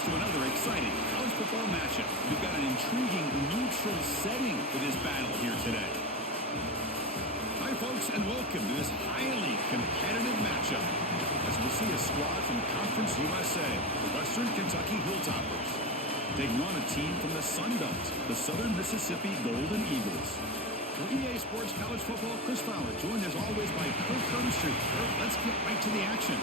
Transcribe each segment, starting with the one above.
folks, to another exciting college football matchup. We've got an intriguing neutral setting for this battle here today. Hi, folks, and welcome to this highly competitive matchup as we'll see a squad from Conference USA, the Western Kentucky Hilltoppers, taking on a team from the Sun Belt, the Southern Mississippi Golden Eagles. For EA Sports College Football, Chris Fowler, joined as always by Kirk Hermstreet. Kirk, let's get right to the action.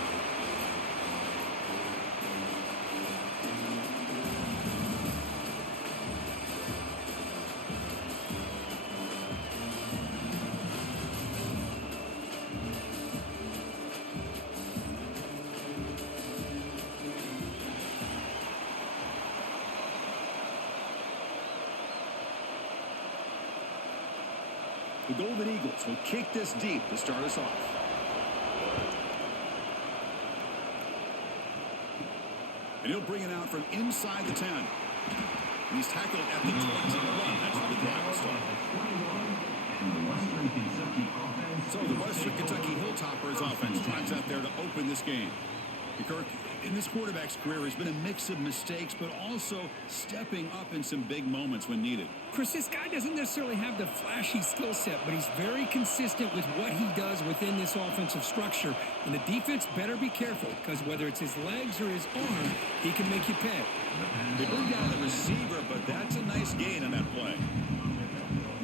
The Golden Eagles will kick this deep to start us off. And he'll bring it out from inside the 10. And he's tackled at the 21. That's where the drive will start. So the Western Kentucky Hilltoppers offense drives out there to open this game. Kirk, in this quarterback's career, has been a mix of mistakes, but also stepping up in some big moments when needed. Chris, this guy doesn't necessarily have the flashy skill set, but he's very consistent with what he does within this offensive structure. And the defense better be careful, because whether it's his legs or his arm, he can make you pay. They bring down the receiver, but that's a nice gain on that play.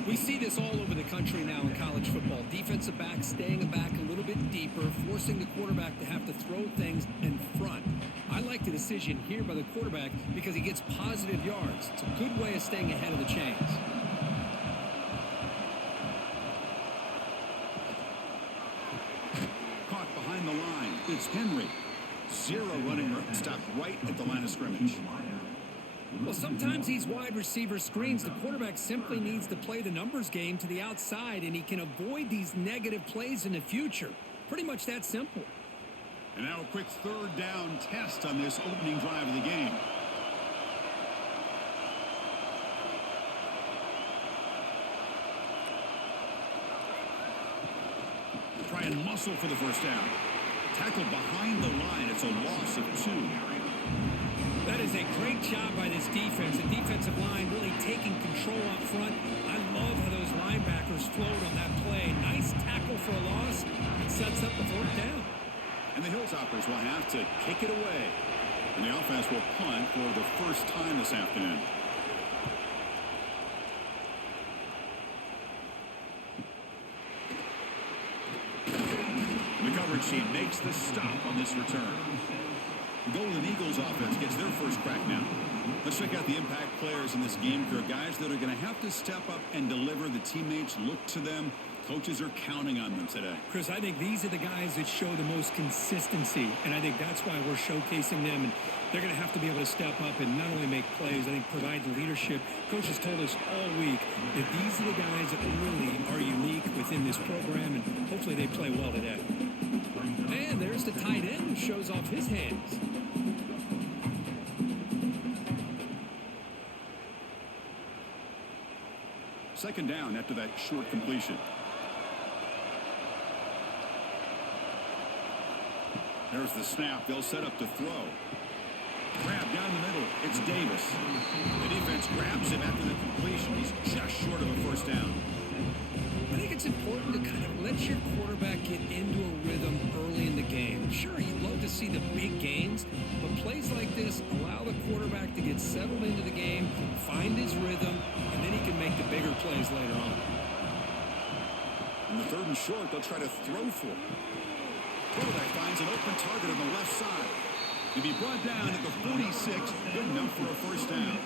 We see this all over the country now in college football. Defensive backs staying back a little bit deeper, forcing the quarterback to have to throw things in front. I like the decision here by the quarterback because he gets positive yards. It's a good way of staying ahead of the chains. Caught behind the line. It's Henry. Zero running room. Stopped right at the line of scrimmage. Well, sometimes these wide receiver screens, the quarterback simply needs to play the numbers game to the outside, and he can avoid these negative plays in the future. Pretty much that simple. And now a quick third down test on this opening drive of the game. Try and muscle for the first down. Tackled behind the line. It's a loss of 2. That is a great job by this defense. The defensive line really taking control up front. I love how those linebackers flowed on that play. Nice tackle for a loss. It sets up the fourth down. And the Hilltoppers will have to kick it away. And the offense will punt for the first time this afternoon. The coverage team makes the stop on this return. The Golden Eagles offense gets their first crack now. Let's check out the impact players in this game. There are guys that are going to have to step up and deliver. The teammates look to them. Coaches are counting on them today. Chris, I think these are the guys that show the most consistency, and I think that's why we're showcasing them. And they're going to have to be able to step up and not only make plays, I think provide the leadership. Coaches told us all week that these are the guys that really are unique within this program, and hopefully they play well today. And there's the tight end who shows off his hands. Second down after that short completion. There's the snap. They'll set up to throw. Grab down the middle. It's Davis. The defense grabs him after the completion. He's just short of a first down. I think it's important to kind of let your quarterback get into a rhythm early in the game. Sure, you'd love to see the big gains, but plays like this allow the quarterback to get settled into the game, find his rhythm, and then he can make the bigger plays later on. In the third and short, they'll try to throw for it. Quarterback finds an open target on the left side. To be brought down at the 46, good enough for a first down.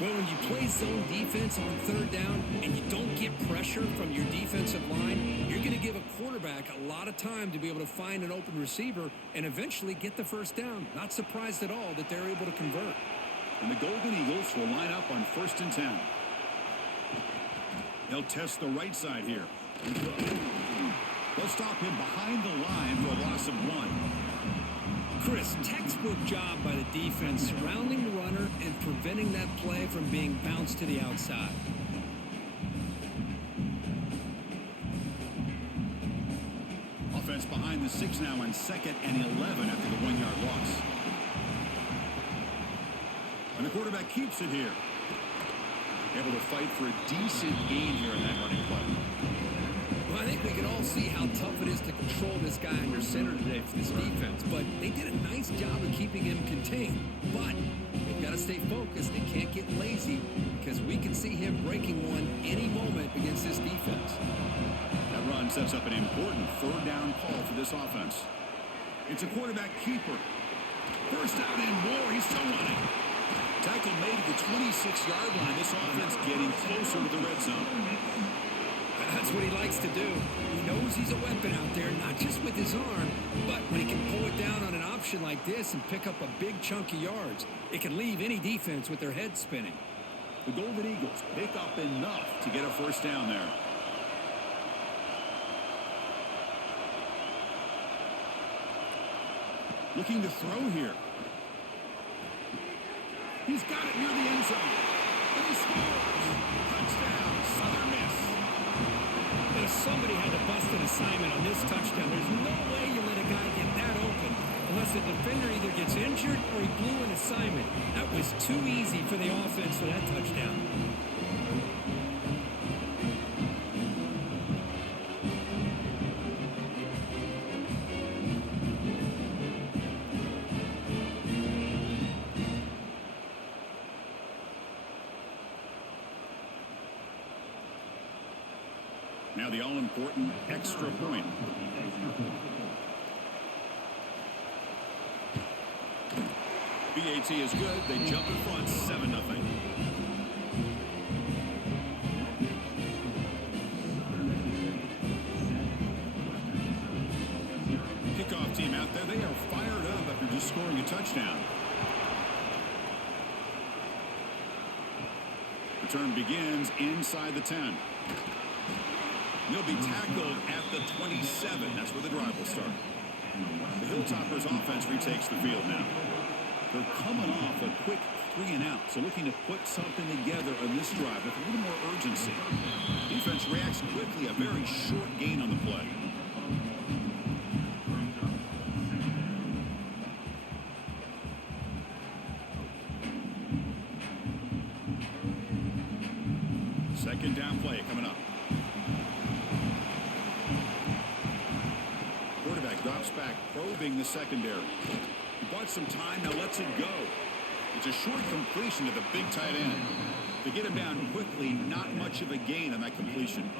Well, when you play zone defense on third down and you don't get pressure from your defensive line, you're going to give a quarterback a lot of time to be able to find an open receiver and eventually get the first down. Not surprised at all that they're able to convert. And the Golden Eagles will line up on 1st and 10. They'll test the right side here. They'll stop him behind the line for a loss of 1. Chris, textbook job by the defense surrounding the runner and preventing that play from being bounced to the outside. Offense behind the 6 now on 2nd and 11 after the 1-yard loss. quarterback keeps it here. Able to fight for a decent gain here in that running play. Well, I think we can all see how tough it is to control this guy under center today for this defense, but they did a nice job of keeping him contained. But they've got to stay focused. They can't get lazy because we can see him breaking one any moment against this defense. That run sets up an important third down call for this offense. It's a quarterback keeper. First out and more. He's still running. Tackle made at the 26-yard line. This offense getting closer to the red zone. That's what he likes to do. He knows he's a weapon out there, not just with his arm, but when he can pull it down on an option like this and pick up a big chunk of yards, it can leave any defense with their head spinning. The Golden Eagles pick up enough to get a first down there. Looking to throw here. He's got it near the end zone. And he scores. Touchdown, Southern Miss. If somebody had to bust an assignment on this touchdown, there's no way you let a guy get that open unless the defender either gets injured or he blew an assignment. That was too easy for the offense for that touchdown. Now the all-important extra point. BAT is good. They jump in front, 7-0. Kickoff team out there. They are fired up after just scoring a touchdown. Return begins inside the 10. He'll be tackled at the 27. That's where the drive will start. The Hilltoppers offense retakes the field now. They're coming off a quick 3-and-out, so looking to put something together on this drive with a little more urgency. Defense reacts quickly, a very short gain on the play. Second down play coming up. Quarterback drops back, probing the secondary. He bought some time, now lets it go. It's a short completion to the big tight end. To get him down quickly, not much of a gain on that completion.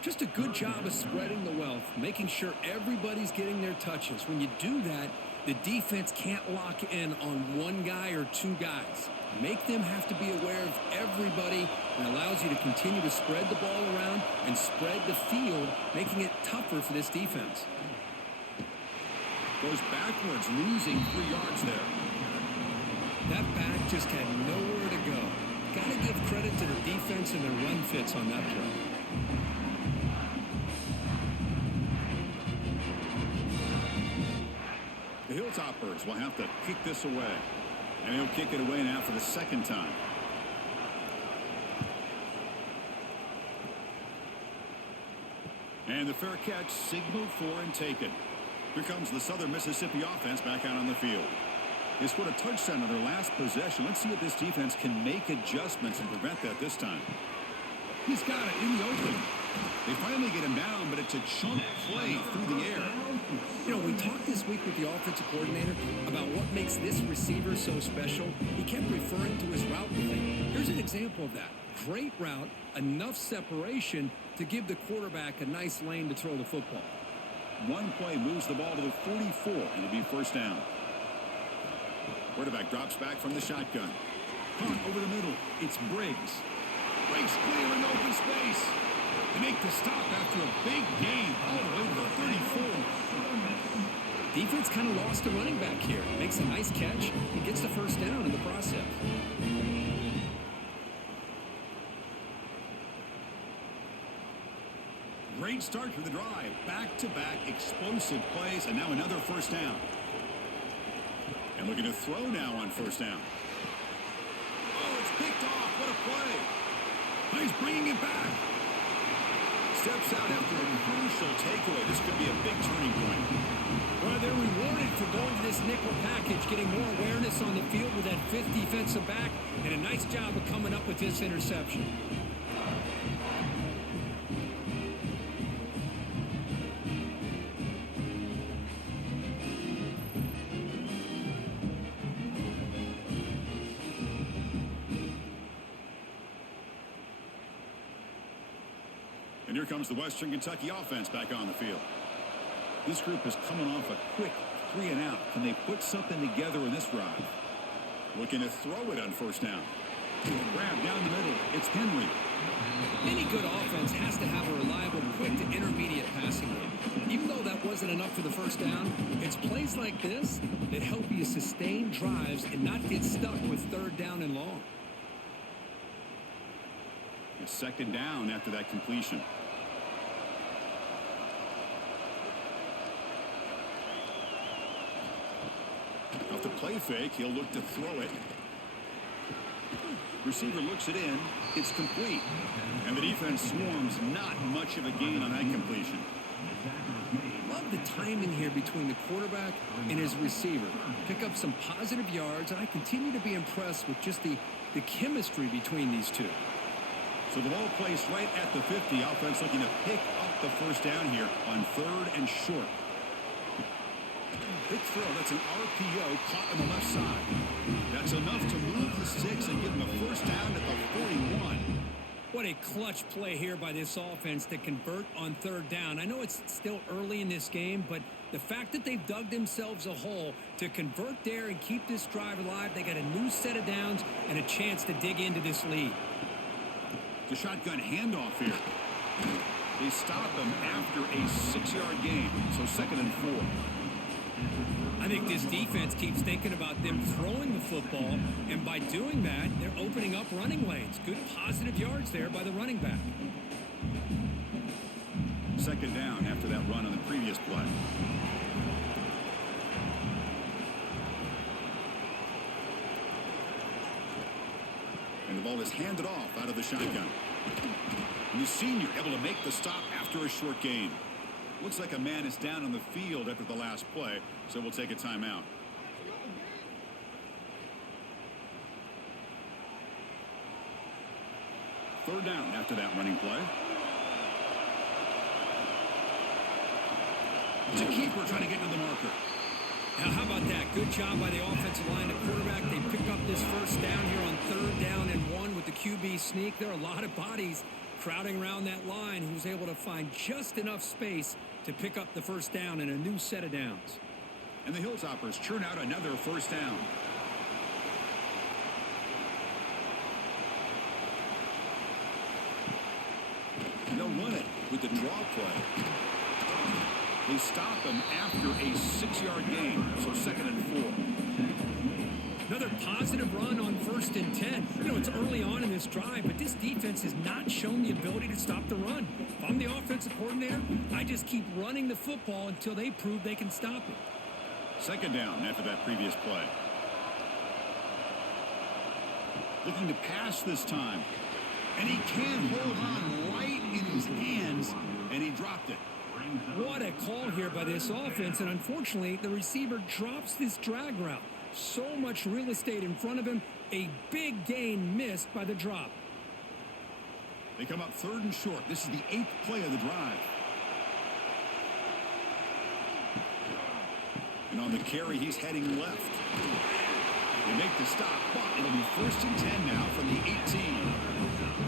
Just a good job of spreading the wealth, making sure everybody's getting their touches. When you do that, the defense can't lock in on one guy or two guys. Make them have to be aware of everybody, and allows you to continue to spread the ball around and spread the field, making it tougher for this defense. Goes backwards, losing 3 yards there. That back just had nowhere to go. Got to give credit to the defense and their run fits on that play. The Hilltoppers will have to kick this away. And he'll kick it away now for the second time. And the fair catch signaled for and taken. Here comes the Southern Mississippi offense back out on the field. They scored a touchdown on their last possession. Let's see if this defense can make adjustments and prevent that this time. He's got it in the open. They finally get him down, but it's a chunk play through the air. You know, we talked this week with the offensive coordinator about what makes this receiver so special. He kept referring to his route thing. Here's an example of that. Great route, enough separation to give the quarterback a nice lane to throw the football. One play moves the ball to the 44, and it'll be first down. Quarterback drops back from the shotgun. Punt over the middle. It's Briggs. Briggs clear in open space. They make the stop after a big gain all the way to the 34. Defense kind of lost a running back here. Makes a nice catch and gets the first down in the process. Great start to the drive. Back-to-back explosive plays, and now another first down. And looking to throw now on first down. Oh, it's picked off. What a play. He's bringing it back. steps out after a crucial takeaway. This could be a big turning point. Well, they're rewarded for going to this nickel package, getting more awareness on the field with that fifth defensive back, and a nice job of coming up with this interception. And here comes the Western Kentucky offense back on the field. This group is coming off a quick 3-and-out. Can they put something together in this drive? Looking to throw it on first down. Grab down the middle. It's Henry. Any good offense has to have a reliable, quick to intermediate passing game. Even though that wasn't enough for the first down, it's plays like this that help you sustain drives and not get stuck with third down and long. It's second down after that completion. Off the play fake, he'll look to throw it. Receiver looks it in. It's complete. And the defense swarms. Not much of a gain on that completion. Love the timing here between the quarterback and his receiver. Pick up some positive yards, and I continue to be impressed with just the chemistry between these two. So the ball placed right at the 50. Offense looking to pick up the first down here on third and short. Big throw. That's an RPO caught on the left side. That's enough to move the sticks and give them a first down at the 41. What a clutch play here by this offense to convert on third down. I know it's still early in this game, but the fact that they've dug themselves a hole to convert there and keep this drive alive, they got a new set of downs and a chance to dig into this lead. The shotgun handoff here. They stop him after a 6-yard gain, so second and 4. I think this defense keeps thinking about them throwing the football, and by doing that, they're opening up running lanes. Good positive yards there by the running back. Second down after that run on the previous play. And the ball is handed off out of the shotgun. And the senior able to make the stop after a short gain. Looks like a man is down on the field after the last play, so we'll take a timeout. Third down after that running play. It's a keeper trying to get to the marker. Now, how about that? Good job by the offensive line. The quarterback, they pick up this first down here on third down and 1 with the QB sneak. There are a lot of bodies crowding around that line. He was able to find just enough space to pick up the first down and a new set of downs. And the Hilltoppers churn out another first down. And they'll run it with the draw play. They stop him after a 6-yard gain, so second and 4. Another positive run on first and 10. You know, it's early on in this drive, but this defense has not shown the ability to stop the run. If I'm the offensive coordinator, I just keep running the football until they prove they can stop it. Second down after that previous play. Looking to pass this time. And he can hold on right in his hands, and he dropped it. What a call here by this offense, and unfortunately, the receiver drops this drag route. So much real estate in front of him, a big gain missed by the drop. They come up third and short. This is the 8th play of the drive. And on the carry, he's heading left. They make the stop, but it'll be first and 10 now from the 18.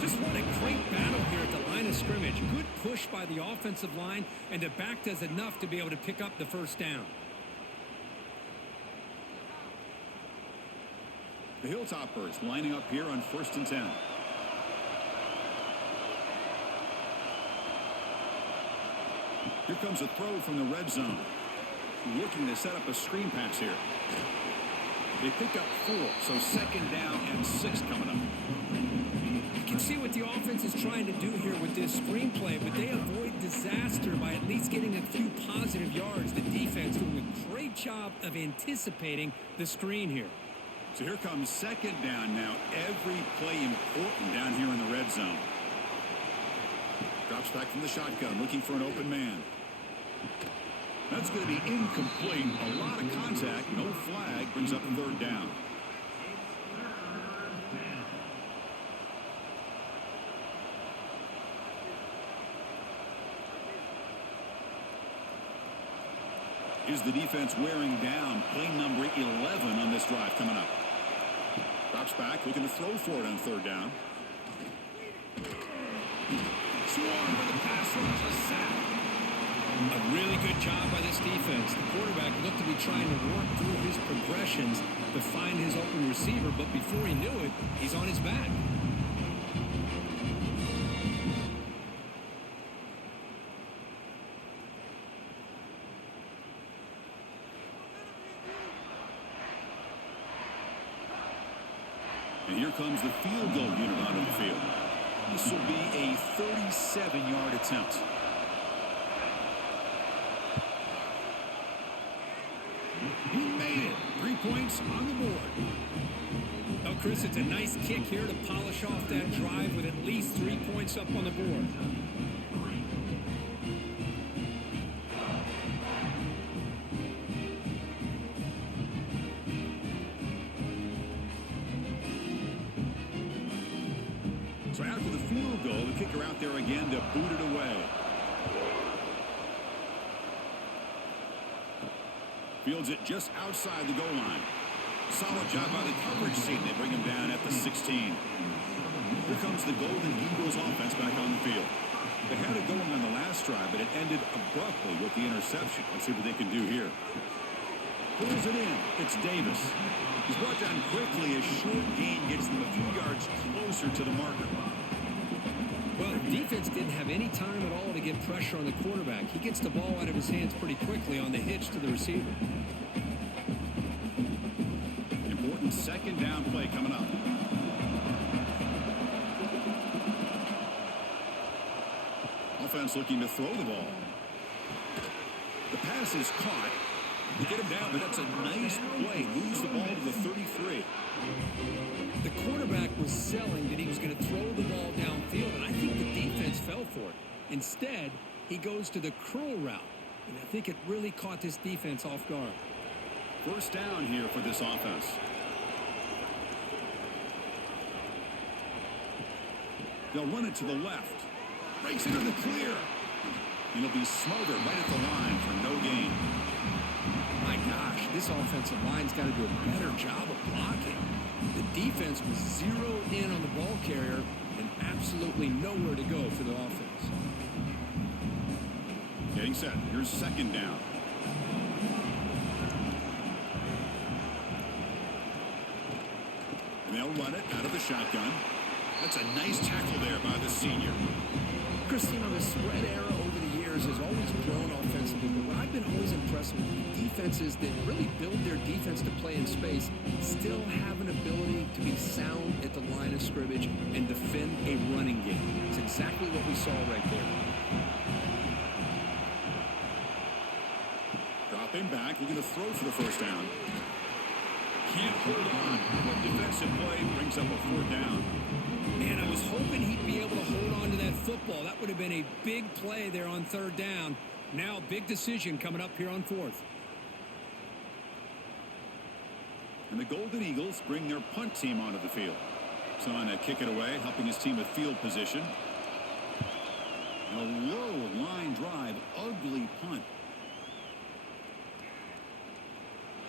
Just what a great battle here at the line of scrimmage. Good push by the offensive line, and the back does enough to be able to pick up the first down. The Hilltoppers lining up here on first and 10. Here comes a throw from the red zone. Looking to set up a screen pass here. They pick up 4, so second down and 6 coming up. You can see what the offense is trying to do here with this screenplay, but they avoid disaster by at least getting a few positive yards. The defense doing a great job of anticipating the screen here. So here comes second down now. Every play important down here in the red zone. Drops back from the shotgun, looking for an open man. That's going to be incomplete. A lot of contact, no flag, brings up a third down. Is the defense wearing down? Play number 11 on this drive coming up. Drops back, looking to throw for it on third down. Swarm with a pass rush, a sack. A really good job by this defense. The quarterback looked to be trying to work through his progressions to find his open receiver, but before he knew it, he's on his back. And here comes the field goal unit onto the field. This will be a 37-yard attempt. He made it. 3 points on the board. Oh, Chris, it's a nice kick here to polish off that drive with at least 3 points up on the board. So after the field goal, the kicker out there again to boot it away. Fields it just outside the goal line. Solid job by the coverage team. They bring him down at the 16. Here comes the Golden Eagles offense back on the field. They had it going on the last drive, but it ended abruptly with the interception. Let's see what they can do here. Pulls it in. It's Davis. He's brought down quickly. A short gain gets them a few yards closer to the marker. Well, the defense didn't have any time at all to get pressure on the quarterback. He gets the ball out of his hands pretty quickly on the hitch to the receiver. Important second down play coming up. Offense looking to throw the ball. The pass is caught. They get him down, but that's a nice play. Moves the ball to the 33. The quarterback was selling that he was going to throw the ball downfield, and I think the defense fell for it. Instead, he goes to the curl route, and I think it really caught this defense off guard. First down here for this offense. They'll run it to the left. Breaks into the clear. And he'll be smothered right at the line for no gain. My gosh, this offensive line's got to do a better job of blocking. The defense was zeroed in on the ball carrier and absolutely nowhere to go for the offense. Getting set. Here's second down. And they'll run it out of the shotgun. That's a nice tackle there by the senior. Christina, the spread era over the years has always grown offensively, but what I've been always impressed with defenses that really build their defense to play in space still have an ability to be sound at the line of scrimmage and defend a running game. It's exactly what we saw right there. Dropping back, looking to throw for the first down. Can't hold on. Good defensive play brings up a fourth down. Man, I was hoping he'd be able to hold on to that football. That would have been a big play there on third down. Now, big decision coming up here on fourth. And the Golden Eagles bring their punt team onto the field. So on to kick it away, helping his team with field position. A low line drive, ugly punt.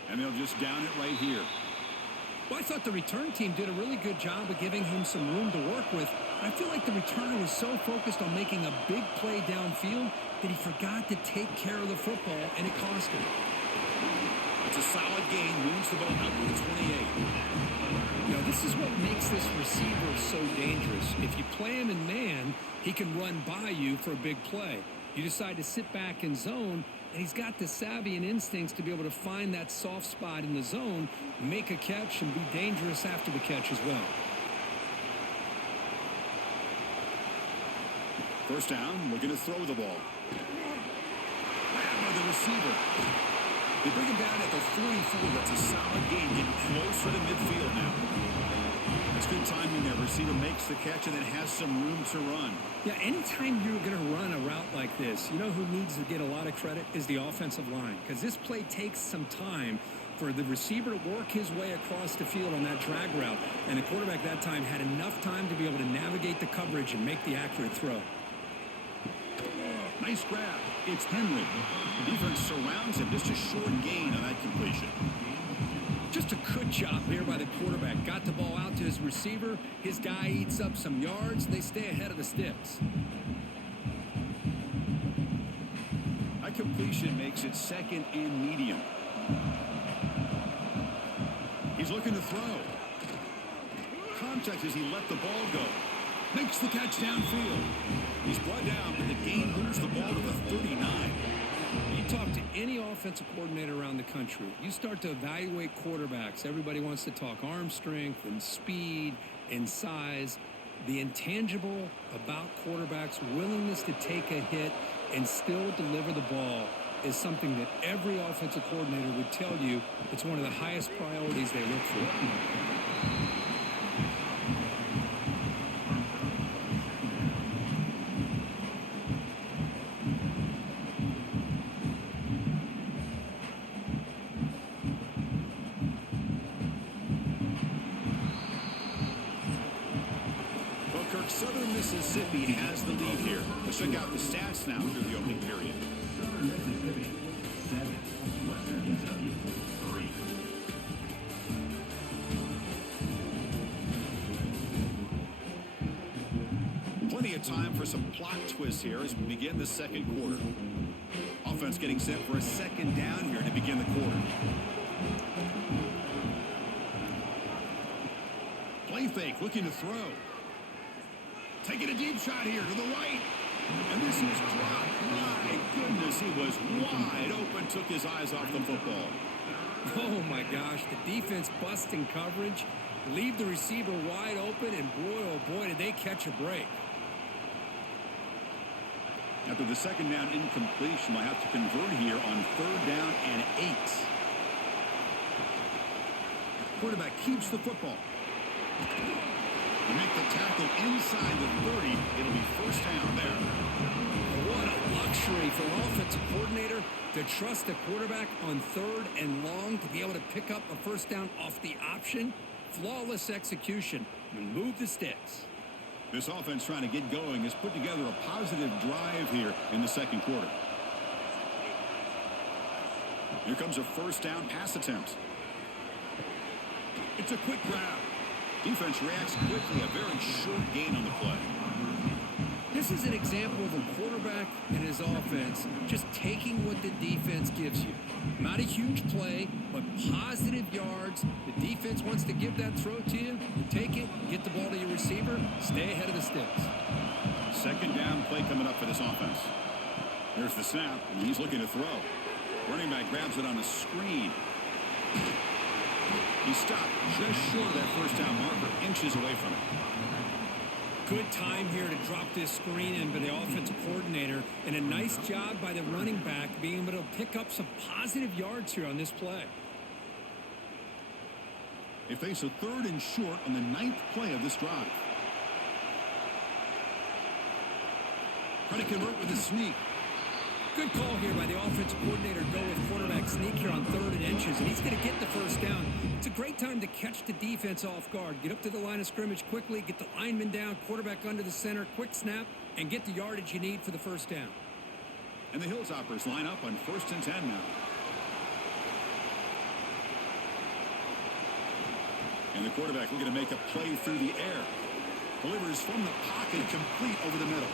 And they'll just down it right here. Well, I thought the return team did a really good job of giving him some room to work with. I feel like the returner was so focused on making a big play downfield that he forgot to take care of the football, and it cost him. It's a solid gain, moves the ball out to the 28. You know, this is what makes this receiver so dangerous. If you play him in man, he can run by you for a big play. You decide to sit back in zone, and he's got the savvy and instincts to be able to find that soft spot in the zone, make a catch, and be dangerous after the catch as well. First down, looking to throw the ball. Grabbed by the receiver. They bring him down at the 44. That's a solid gain, getting closer to midfield now. It's good timing there. Receiver makes the catch and then has some room to run. Yeah, anytime you're going to run a route like this, you know who needs to get a lot of credit is the offensive line, because this play takes some time for the receiver to work his way across the field on that drag route, and the quarterback that time had enough time to be able to navigate the coverage and make the accurate throw. Nice grab. It's Henry. Defense surrounds him. Just a short gain on that completion. Just a good job here by the quarterback. Got the ball out to his receiver. His guy eats up some yards. They stay ahead of the sticks. That completion makes it second and medium. He's looking to throw. Contact as he let the ball go. Makes the catch downfield. He's brought down, but the gain moves the ball to the 39. You talk to any offensive coordinator around the country, you start to evaluate quarterbacks. Everybody wants to talk arm strength and speed and size. The intangible about quarterbacks' willingness to take a hit and still deliver the ball is something that every offensive coordinator would tell you it's one of the highest priorities they look for. Southern Mississippi has the lead here. Let's check out the stats now through the opening period. Southern Mississippi, 7. Western Kentucky, 3. Plenty of time for some plot twists here as we begin the second quarter. Offense getting set for a second down here to begin the quarter. Play fake, looking to throw. Taking a deep shot here to the right. And this is dropped. My goodness, he was wide open. Took his eyes off the football. Oh, my gosh. The defense busting coverage. Leave the receiver wide open. And boy, oh, boy, did they catch a break. After the second down incompletion, they'll have to convert here on 3rd down and 8. Quarterback keeps the football. To make the tackle inside the 30, it'll be 1st down there. What a luxury for an offensive coordinator to trust the quarterback on 3rd and long to be able to pick up a 1st down off the option. Flawless execution. Move the sticks. This offense trying to get going has put together a positive drive here in the second quarter. Here comes a 1st down pass attempt. It's a quick grab. Defense reacts quickly, a very short gain on the play. This is an example of a quarterback and his offense just taking what the defense gives you. Not a huge play, but positive yards. The defense wants to give that throw to you. You take it, get the ball to your receiver, stay ahead of the sticks. Second down play coming up for this offense. Here's the snap, and he's looking to throw. Running back grabs it on a screen. He stopped just short of that 1st down marker, inches away from it. Good time here to drop this screen in by the offensive coordinator, and a nice job by the running back being able to pick up some positive yards here on this play. They face a 3rd and short on the 9th play of this drive. Trying to convert with a sneak. Good call here by the offensive coordinator. Go with quarterback sneak here on 3rd and inches, and he's going to get the 1st down. It's a great time to catch the defense off guard. Get up to the line of scrimmage quickly, get the lineman down, quarterback under the center, quick snap, and get the yardage you need for the 1st down. And the Hilltoppers line up on 1st and 10 now. And the quarterback looking to make a play through the air. Delivers from the pocket, complete over the middle.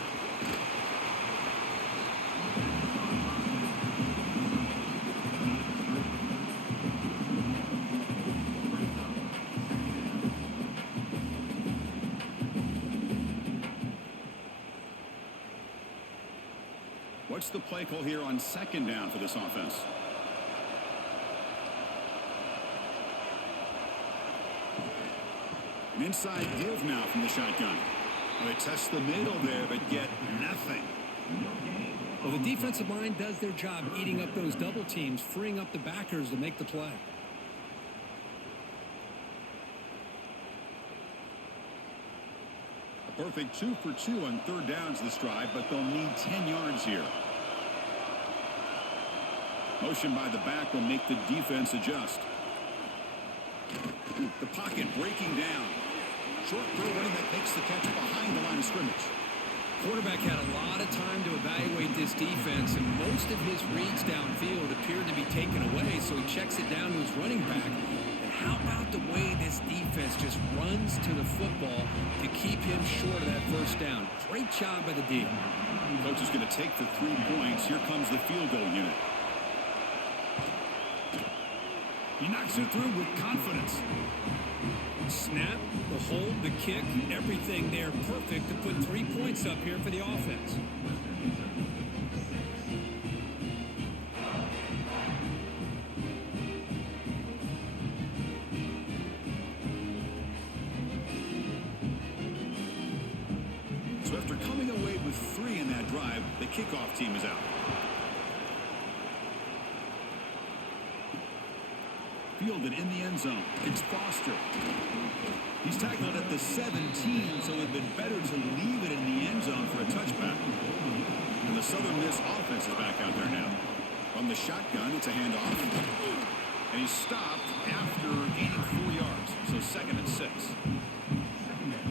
What's the play call here on 2nd down for this offense? An inside give now from the shotgun. Well, they test the middle there, but get nothing. Well, the defensive line does their job eating up those double teams, freeing up the backers to make the play. Perfect 2 for 2 on third downs this drive, but they'll need 10 yards here. Motion by the back will make the defense adjust. The pocket breaking down. Short throw running that makes the catch behind the line of scrimmage. Quarterback had a lot of time to evaluate this defense, and most of his reads downfield appeared to be taken away, so he checks it down to his running back. And how about the way this defense just runs to the football to keep him short of that first down? Great job by the D. Coach is going to take the 3 points. Here comes the field goal unit. He knocks it through with confidence. Snap, the hold, the kick, everything there perfect to put 3 points up here for the offense. So after coming away with 3 in that drive, the kickoff team is out. Fielded in the end zone. It's Foster. He's tackled at the 17, so it would have been better to leave it in the end zone for a touchback. And the Southern Miss offense is back out there now. From the shotgun, it's a handoff. And he's stopped after gaining 4 yards, so 2nd and 6.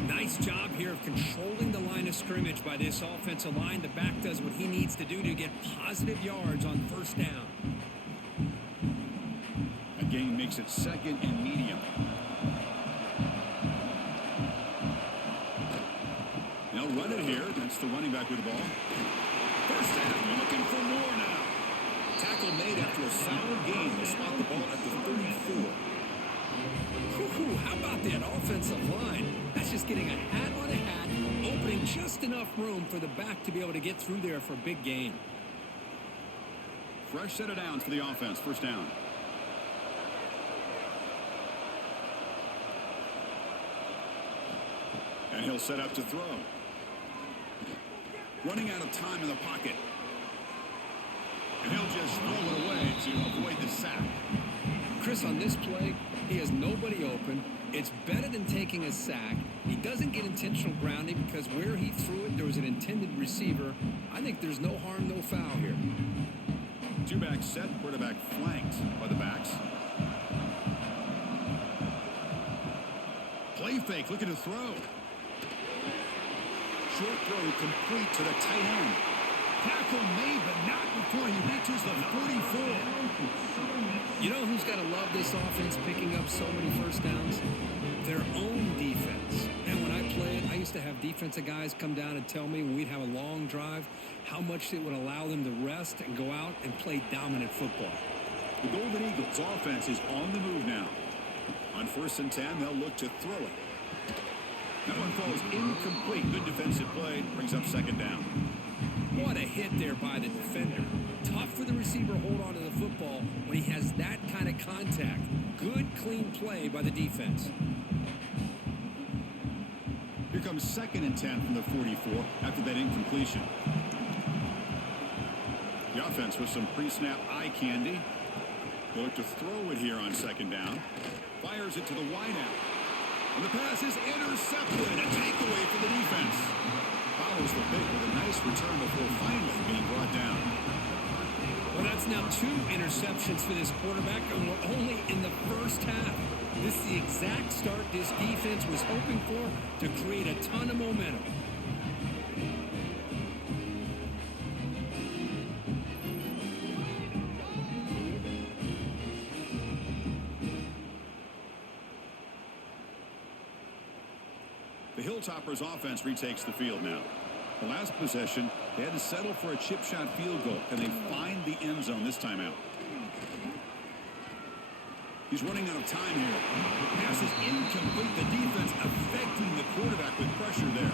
Nice job here of controlling the line of scrimmage by this offensive line. The back does what he needs to do to get positive yards on first down. Gain makes it 2nd and medium. They'll run it here. That's the running back with the ball. First down, looking for more now. Tackle made after a solid gain. They'll spot the ball at the 34. How about that offensive line? That's just getting a hat on a hat, opening just enough room for the back to be able to get through there for a big gain. Fresh set of downs for the offense. First down. And he'll set up to throw. Running out of time in the pocket. And he'll just throw it away to avoid the sack. Chris, on this play, he has nobody open. It's better than taking a sack. He doesn't get intentional grounding because where he threw it, there was an intended receiver. I think there's no harm, no foul here. 2-back set, quarterback flanked by the backs. Play fake, looking to throw. Short throw complete to the tight end. Tackle made, but not before he reaches the 44. You know who's got to love this offense picking up so many first downs? Their own defense. And when I played, I used to have defensive guys come down and tell me when we'd have a long drive how much it would allow them to rest and go out and play dominant football. The Golden Eagles offense is on the move now. On 1st and 10, they'll look to throw it. That one falls incomplete. Good defensive play. Brings up 2nd down. What a hit there by the defender. Tough for the receiver to hold on to the football when he has that kind of contact. Good, clean play by the defense. Here comes 2nd and 10 from the 44 after that incompletion. The offense with some pre-snap eye candy. They'll look to throw it here on 2nd down. Fires it to the wideout. And the pass is intercepted. A takeaway for the defense. Follows the pick with a nice return before finally being brought down. Well, that's now 2 interceptions for this quarterback, and we're only in the first half. This is the exact start this defense was hoping for to create a ton of momentum. The Hilltoppers offense retakes the field now. The last possession, they had to settle for a chip shot field goal. Can they find the end zone this time out? He's running out of time here. Pass is incomplete. The defense affecting the quarterback with pressure there.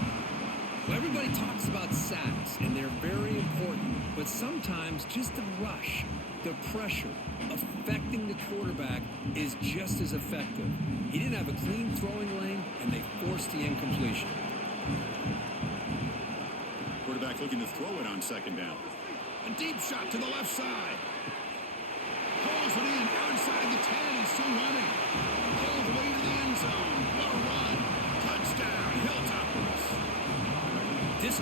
Well, everybody talks about sacks, and they're very important. But sometimes just the rush, the pressure, affecting the quarterback is just as effective. He didn't have a clean throwing lane, and they forced the incompletion. Quarterback looking to throw it on 2nd down. A deep shot to the left side. Pulls it in outside the 10. He's still running. All the way to the end zone. What a run. Touchdown, Hilltoppers.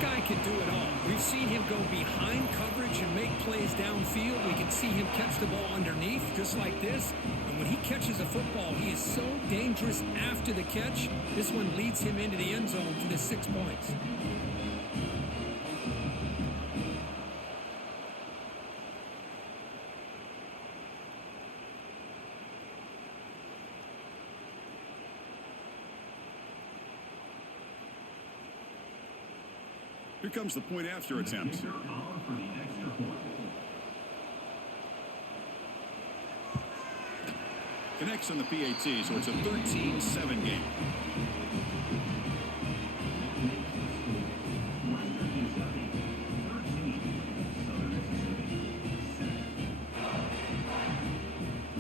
guy can do it all. We've seen him go behind coverage and make plays downfield. We can see him catch the ball underneath, just like this. And when he catches a football, he is so dangerous after the catch. This one leads him into the end zone for the 6 points. Here comes the point after attempt. Connects on the PAT, so it's a 13-7 game.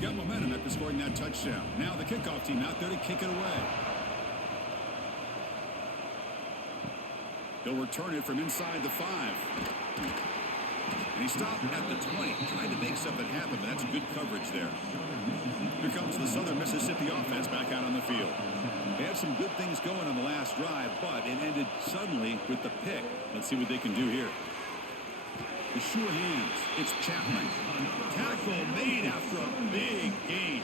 Got momentum after scoring that touchdown. Now the kickoff team out there to kick it away. He'll return it from inside the 5. And he stopped at the 20, trying to make something happen, but that's good coverage there. Here comes the Southern Mississippi offense back out on the field. They had some good things going on the last drive, but it ended suddenly with the pick. Let's see what they can do here. The sure hands. It's Chapman. Tackle made after a big gain.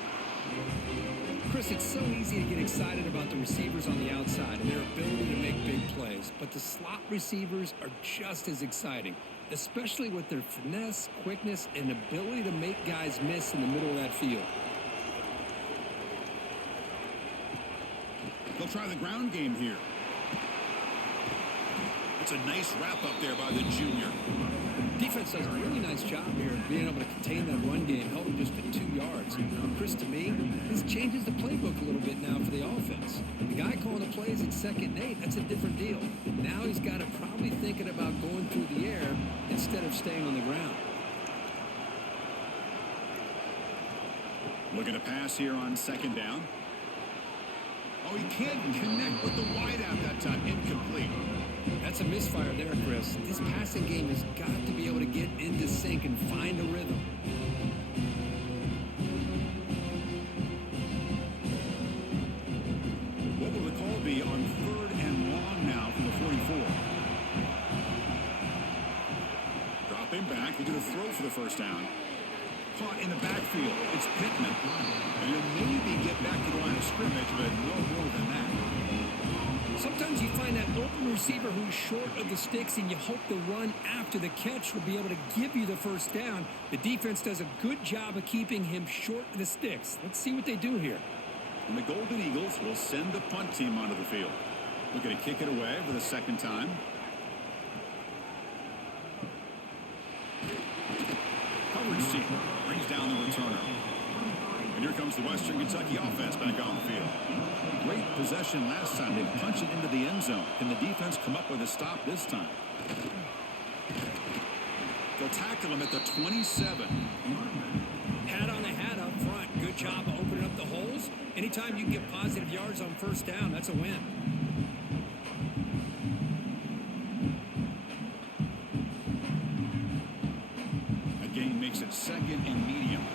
Chris, it's so easy to get excited about the receivers on the outside and their ability to make big plays, but the slot receivers are just as exciting, especially with their finesse, quickness, and ability to make guys miss in the middle of that field. They'll try the ground game here. It's a nice wrap up there by the junior. Defense does a really nice job here of being able to contain that run game, held him just at 2 yards. Chris, to me, this changes the playbook a little bit now for the offense. The guy calling the plays at 2nd and 8, that's a different deal. Now he's got to probably thinking about going through the air instead of staying on the ground. Looking to pass here on 2nd down. Oh, he can't connect with the wideout that time. Incomplete. That's a misfire there, Chris. This passing game has got to be able to get into sync and find a rhythm. What will the call be on 3rd and long now from the 44? Dropping back. They're going to throw for the 1st down. Caught in the backfield. It's Pittman. And he'll maybe get back to the line of scrimmage, but no more than that. Sometimes you find that open receiver who's short of the sticks, and you hope the run after the catch will be able to give you the 1st down. The defense does a good job of keeping him short of the sticks. Let's see what they do here. And the Golden Eagles will send the punt team onto the field. Looking to kick it away for the 2nd time. Coverage team brings down the returner. And here comes the Western Kentucky offense back on the field. Great possession last time. They punch it into the end zone. Can the defense come up with a stop this time? They'll tackle him at the 27. Hat on a hat up front. Good job of opening up the holes. Anytime you can get positive yards on 1st down, that's a win. That gain makes it 2nd and medium.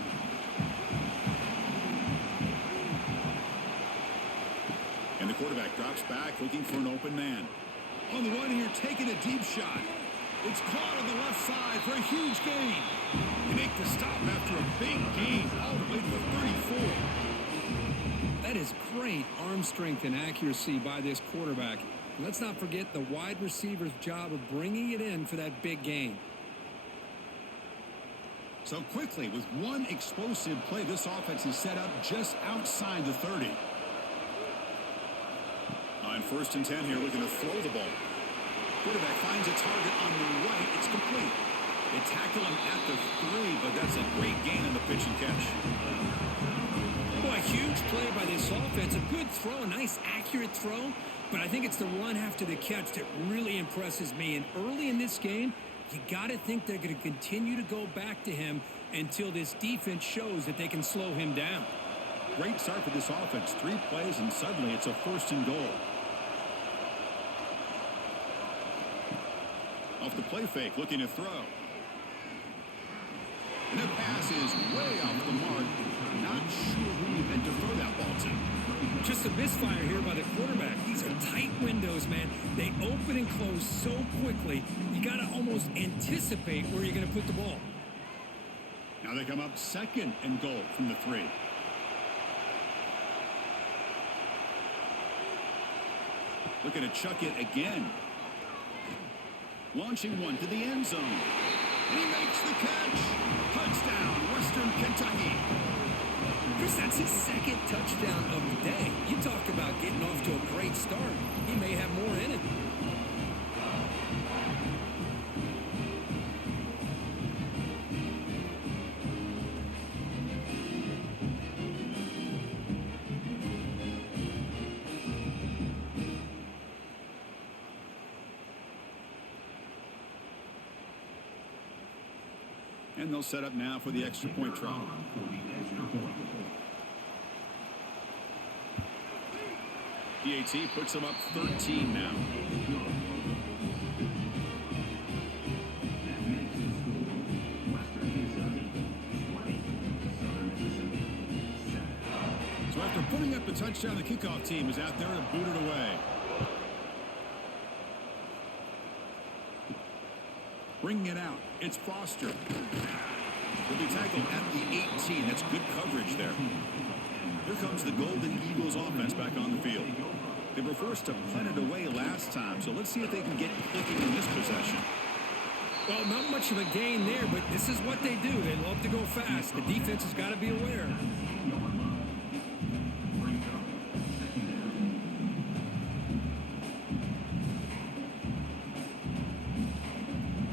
And the quarterback drops back, looking for an open man. On the run here, taking a deep shot. It's caught on the left side for a huge gain. They make the stop after a big gain all the way to the 34. That is great arm strength and accuracy by this quarterback. Let's not forget the wide receiver's job of bringing it in for that big gain. So quickly, with one explosive play, this offense is set up just outside the 30. On 1st and 10 here, looking to throw the ball. Quarterback finds a target on the right. It's complete. They tackle him at the 3, but that's a great gain on the pitch and catch. Boy, huge play by this offense. A good throw, a nice accurate throw. But I think it's the run after the catch that really impresses me. And early in this game, you got to think they're going to continue to go back to him until this defense shows that they can slow him down. Great start for this offense. 3 plays, and suddenly it's a 1st and goal. Off the play fake, looking to throw. And the pass is way off the mark. Not sure who he meant to throw that ball to. Just just a misfire here by the quarterback. These are tight windows, man. They open and close so quickly, you got to almost anticipate where you're going to put the ball. Now they come up second and goal from the 3. Looking to chuck it again. Launching one to the end zone. And he makes the catch. Touchdown, Western Kentucky. Chris, that's his second touchdown of the day. You talk about getting off to a great start. He may have more in it. And they'll set up now for the extra point try. PAT puts them up 13 now. So after putting up the touchdown, the kickoff team is out there to boot it away. Bringing it out, it's Foster. He'll be tackled at the 18. That's good coverage there. Here comes the Golden Eagles offense back on the field. They were forced to punt it away last time, so let's see if they can get clicking in this possession. Well, not much of a gain there, but this is what they do. They love to go fast. The defense has got to be aware.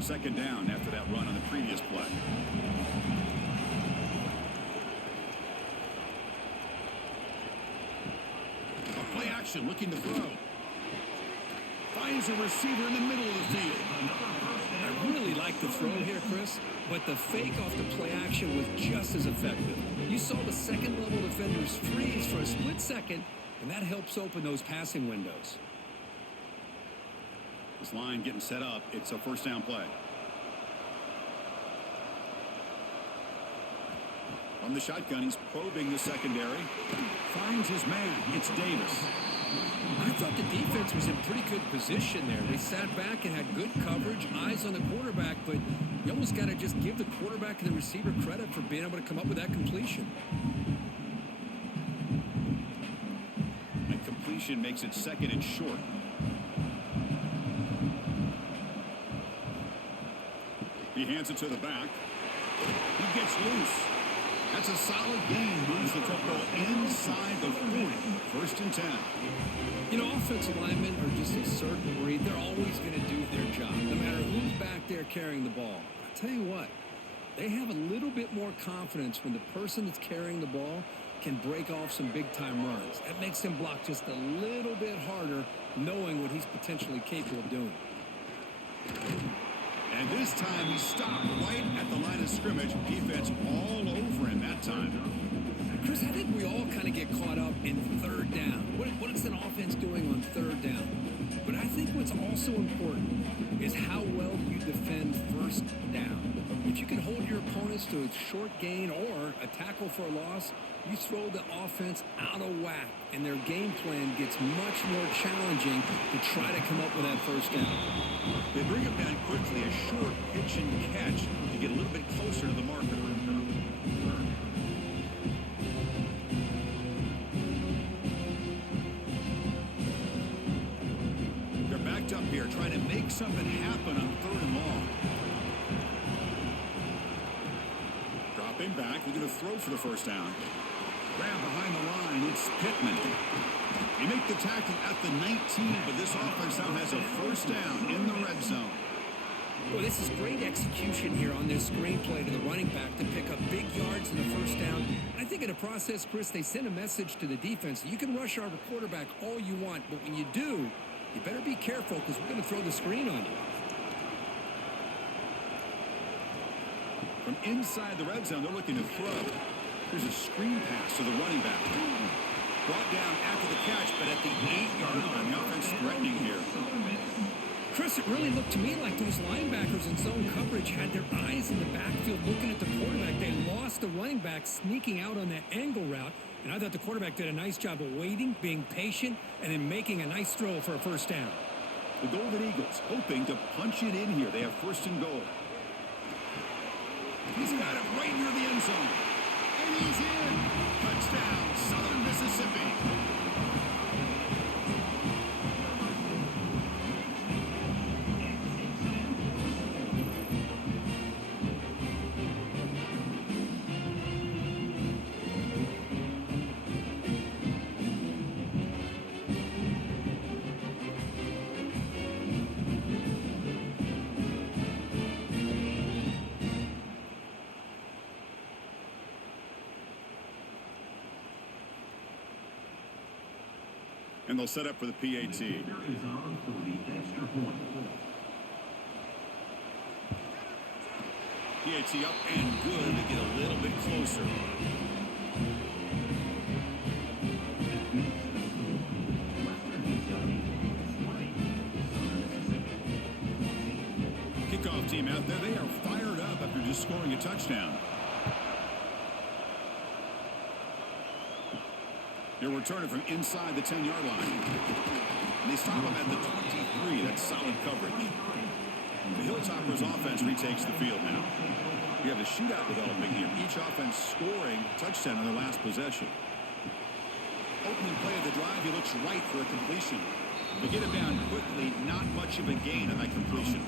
Second down after that run on the previous play. A play action looking to throw. Finds a receiver in the middle of the field. I really like the throw here, Chris, but the fake off the play action was just as effective. You saw the second-level defenders freeze for a split second, and that helps open those passing windows. This line getting set up. It's a first down play. From the shotgun, he's probing the secondary. Finds his man. It's Davis. I thought the defense was in pretty good position there. They sat back and had good coverage, eyes on the quarterback, but you almost got to just give the quarterback and the receiver credit for being able to come up with that completion. And completion makes it second and short. He hands it to the back. He gets loose. That's a solid gain. Moves the football inside the 40. First and 10. You know, offensive linemen are just a certain breed. They're always going to do their job, no matter who's back there carrying the ball. I'll tell you what, they have a little bit more confidence when the person that's carrying the ball can break off some big-time runs. That makes him block just a little bit harder, knowing what he's potentially capable of doing. And this time he stopped right at the line of scrimmage. Defense all over him that time. Chris, I think we all kind of get caught up in third down. What is an offense doing on third down? But I think what's also important is how well you defend first down. If you can hold your opponents to a short gain or a tackle for a loss, you throw the offense out of whack, and their game plan gets much more challenging to try to come up with that first down. They bring him down quickly, a short pitch and catch to get a little bit closer to the marker. They're backed up here, trying to make something happen on third and long. Dropping back, we're going to throw for the first down. Grab behind the line, it's Pittman. They make the tackle at the 19, but this offense now has a first down in the red zone. Well, this is great execution here on this screenplay to the running back to pick up big yards in the first down. I think in the process, Chris, they send a message to the defense. You can rush our quarterback all you want, but when you do, you better be careful because we're going to throw the screen on you. From inside the red zone, they're looking to throw. There's a screen pass to the running back. Brought down after the catch, but at the 8-yard line, the offense threatening here. Chris, it really looked to me like those linebackers in zone coverage had their eyes in the backfield looking at the quarterback. They lost the running back sneaking out on that angle route, And I thought the quarterback did a nice job of waiting, being patient, and then making a nice throw for a first down. The Golden Eagles hoping to punch it in here. They have first and goal. He's got it right near the end zone. And he's in. Touchdown, Southern Mississippi. And they'll set up for the PAT. Is on for the extra point. PAT up and good to get a little bit closer. Western Kentucky 20. Southern Mississippi. Kickoff team out there. They are fired up after just scoring a touchdown. They're returning from inside the 10-yard line. And they stop them at the 23. That's solid coverage. The Hilltoppers offense retakes the field now. We have a shootout developing here. Each offense scoring a touchdown on their last possession. Opening play of the drive, he looks right for a completion. They get him down quickly, not much of a gain on that completion.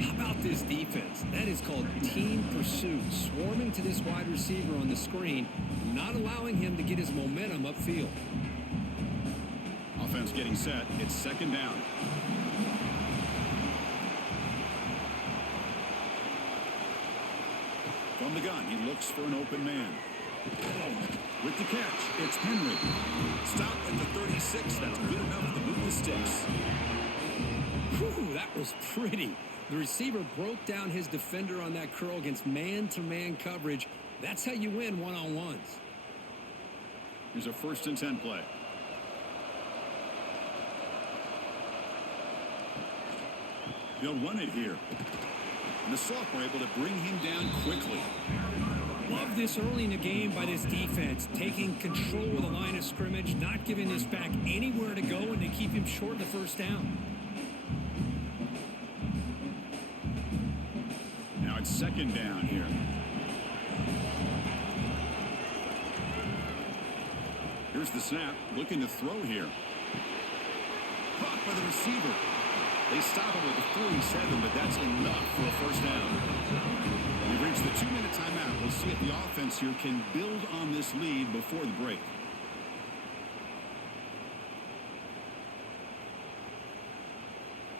How about this defense? That is called team pursuit. Swarming to this wide receiver on the screen, not allowing him to get his momentum upfield. Offense getting set. It's second down. From the gun, he looks for an open man. With the catch, it's Henry. Stop at the 36. That's good enough to move the sticks. Whew, that was pretty. The receiver broke down his defender on that curl against man-to-man coverage. That's how you win one-on-ones. Here's a 1st and 10 play. They'll run it here. And the sophomore able to bring him down quickly. Love this early in the game by this defense, taking control of the line of scrimmage, not giving this back anywhere to go, and to keep him short of the first down. Now it's second down here. Here's the snap, looking to throw here. Caught by the receiver. They stop him at the 47, but that's enough for a first down. We've reached the 2-minute timeout. We'll see if the offense here can build on this lead before the break.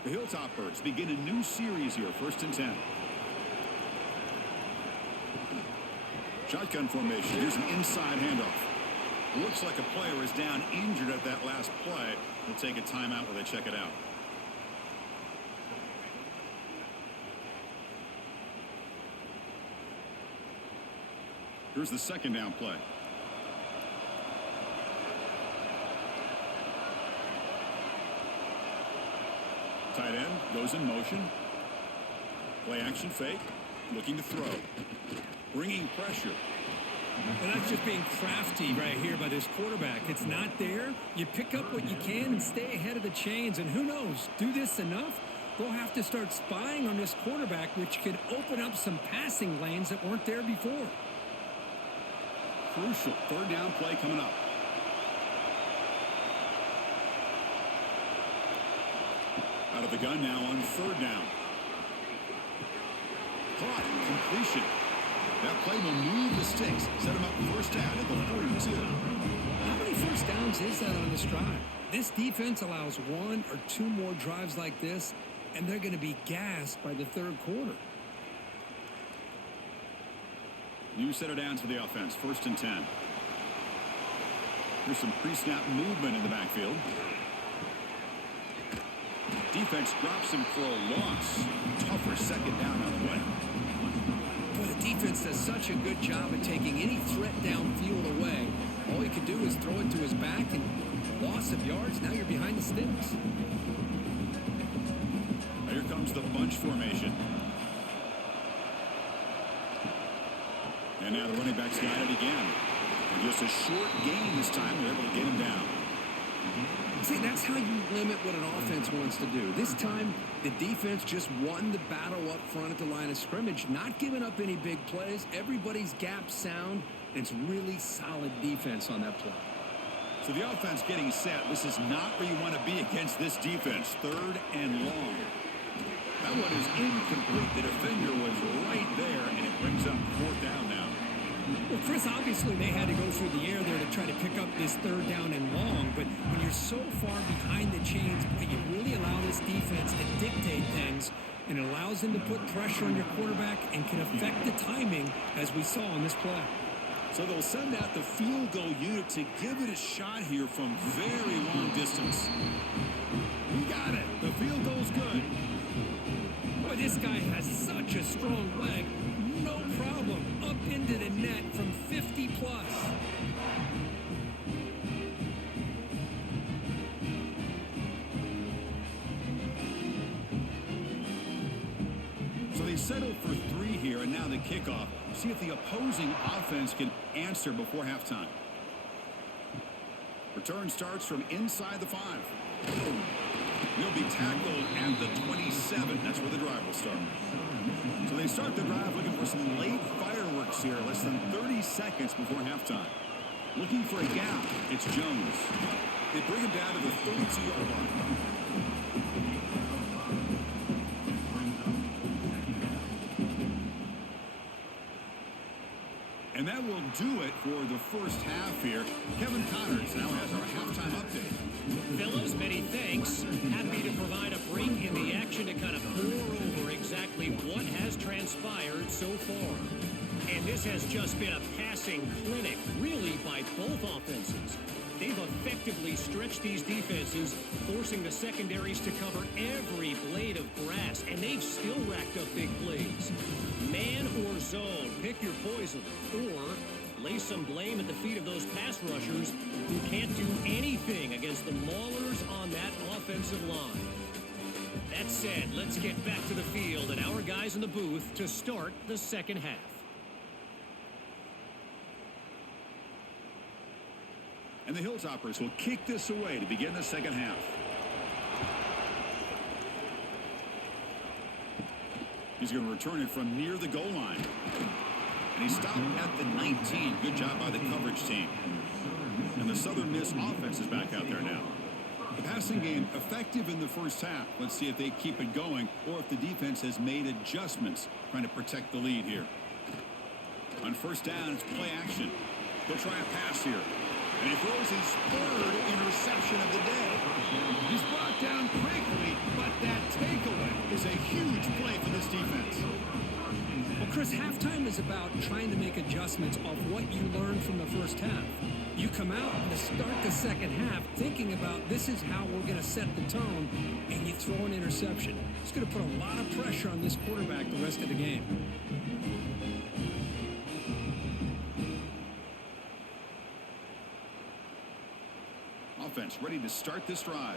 The Hilltoppers begin a new series here, 1st and 10. Shotgun formation. Here's an inside handoff. Looks like a player is down injured at that last play. We'll take a timeout while they check it out. Here's the second down play. Tight end goes in motion. Play action fake. Looking to throw. Bringing pressure. And that's just being crafty right here by this quarterback. It's not there. You pick up what you can and stay ahead of the chains. And who knows, do this enough, they'll have to start spying on this quarterback, which could open up some passing lanes that weren't there before. Crucial 3rd down play coming up. Out of the gun now on 3rd down. Caught. Completion. That play will move the sticks. Set him up first down at the 42. How many first downs is that on this drive? This defense allows 1 or 2 more drives like this, and they're going to be gassed by the 3rd quarter. New set of downs for the offense. 1st and 10. There's some pre-snap movement in the backfield. Defense drops him for a loss. Tougher second down on the way. But the defense does such a good job at taking any threat downfield away. All he could do is throw it to his back, and loss of yards, now you're behind the sticks. Here comes the bunch formation. And now the running back's got it again. Just a short gain this time. They're able to get him down. See, that's how you limit what an offense wants to do. This time, the defense just won the battle up front at the line of scrimmage, not giving up any big plays. Everybody's gap sound. It's really solid defense on that play. So the offense getting set. This is not where you want to be against this defense. 3rd and long. That one is incomplete. The defender was right there, and it brings up 4th down now. Well, Chris, obviously they had to go through the air there to try to pick up this 3rd down and long, but when you're so far behind the chains, you really allow this defense to dictate things, and it allows them to put pressure on your quarterback and can affect the timing, as we saw on this play. So they'll send out the field goal unit to give it a shot here from very long distance. He got it. The field goal's good. Boy, this guy has such a strong leg. No problem. Up into the net from 50 plus. So they settle for 3 here, and now the kickoff. See if the opposing offense can answer before halftime. Return starts from inside the 5. He'll be tackled at the 27. That's where the drive will start. So they start the drive looking for some late fireworks here. Less than 30 seconds before halftime. Looking for a gap. It's Jones. They bring him down to the 32-yard line. And that will do it for the first half here. Kevin Connors now has our halftime update. Fellas, many thanks. Happy to provide a break in the action to kind of pour over exactly what has transpired so far. And this has just been a passing clinic, really, by both offenses. They've effectively stretched these defenses, forcing the secondaries to cover every blade of grass, and they've still racked up big plays. Man or zone, pick your poison, or lay some blame at the feet of those pass rushers who can't do anything against the maulers on that offensive line. That said, let's get back to the field and our guys in the booth to start the second half. And the Hilltoppers will kick this away to begin the second half. He's going to return it from near the goal line. And he stopped at the 19. Good job by the coverage team. And the Southern Miss offense is back out there now. The passing game effective in the first half. Let's see if they keep it going or if the defense has made adjustments trying to protect the lead here. On first down, it's play action. They'll try a pass here. And he throws his 3rd interception of the day. He's brought down quickly, but that takeaway is a huge play for this defense. Well, Chris, halftime is about trying to make adjustments off what you learned from the first half. You come out to start the second half thinking about this is how we're going to set the tone, and you throw an interception. It's going to put a lot of pressure on this quarterback the rest of the game. Offense ready to start this drive.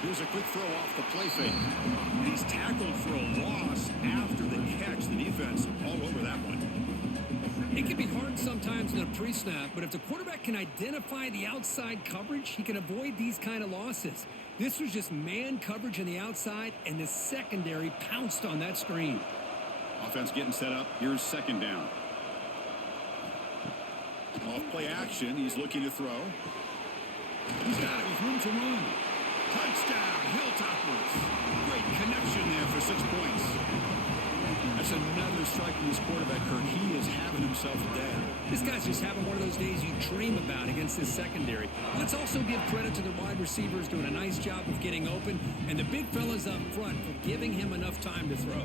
Here's a quick throw off the play fake. And he's tackled for a loss after the catch. The defense all over that one. It can be hard sometimes in a pre-snap, but if the quarterback can identify the outside coverage, he can avoid these kind of losses. This was just man coverage on the outside, and the secondary pounced on that screen. Offense getting set up. Here's second down. Off play action. He's looking to throw. He's got it with room to run. Touchdown, Hilltoppers. Great connection there for 6 points. That's another strike from this quarterback, Kirk. He is having himself a day. This guy's just having one of those days you dream about against this secondary. Let's also give credit to the wide receivers doing a nice job of getting open, and the big fellas up front for giving him enough time to throw.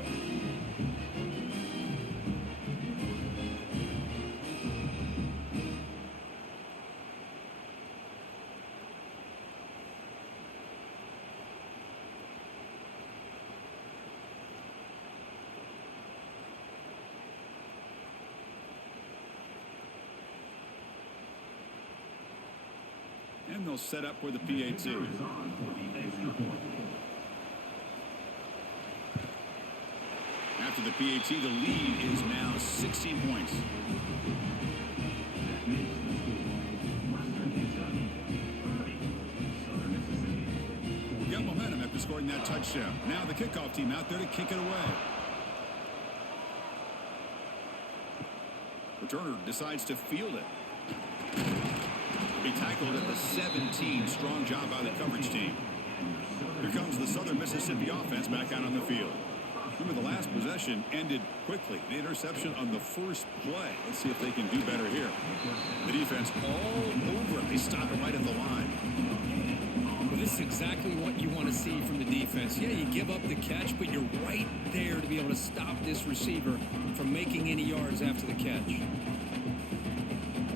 And they'll set up for the PAT. PAT, the lead is now 16 points. That makes the score Western Kentucky 30, Southern Mississippi. Got momentum after scoring that touchdown. Now the kickoff team out there to kick it away. Returner decides to field it. He tackled at the 17. Strong job by the coverage team. Here comes the Southern Mississippi offense back out on the field. Remember, the last possession ended quickly. The interception on the first play. Let's see if they can do better here. The defense all over it. They stop it right at the line. Well, this is exactly what you want to see from the defense. Yeah, you give up the catch, but you're right there to be able to stop this receiver from making any yards after the catch.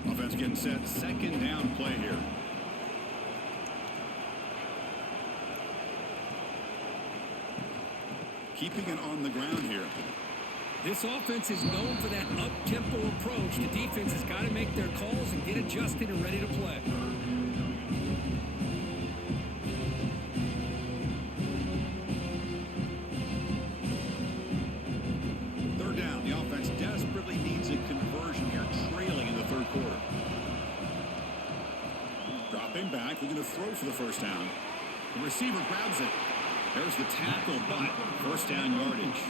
Offense getting set. Second down play here. Keeping it on the ground here. This offense is known for that up-tempo approach. The defense has got to make their calls and get adjusted and ready to play. Third down. The offense desperately needs a conversion here, trailing in the third quarter. Dropping back, looking to throw for the first down. The receiver grabs it. There's the tackle, but first down yardage.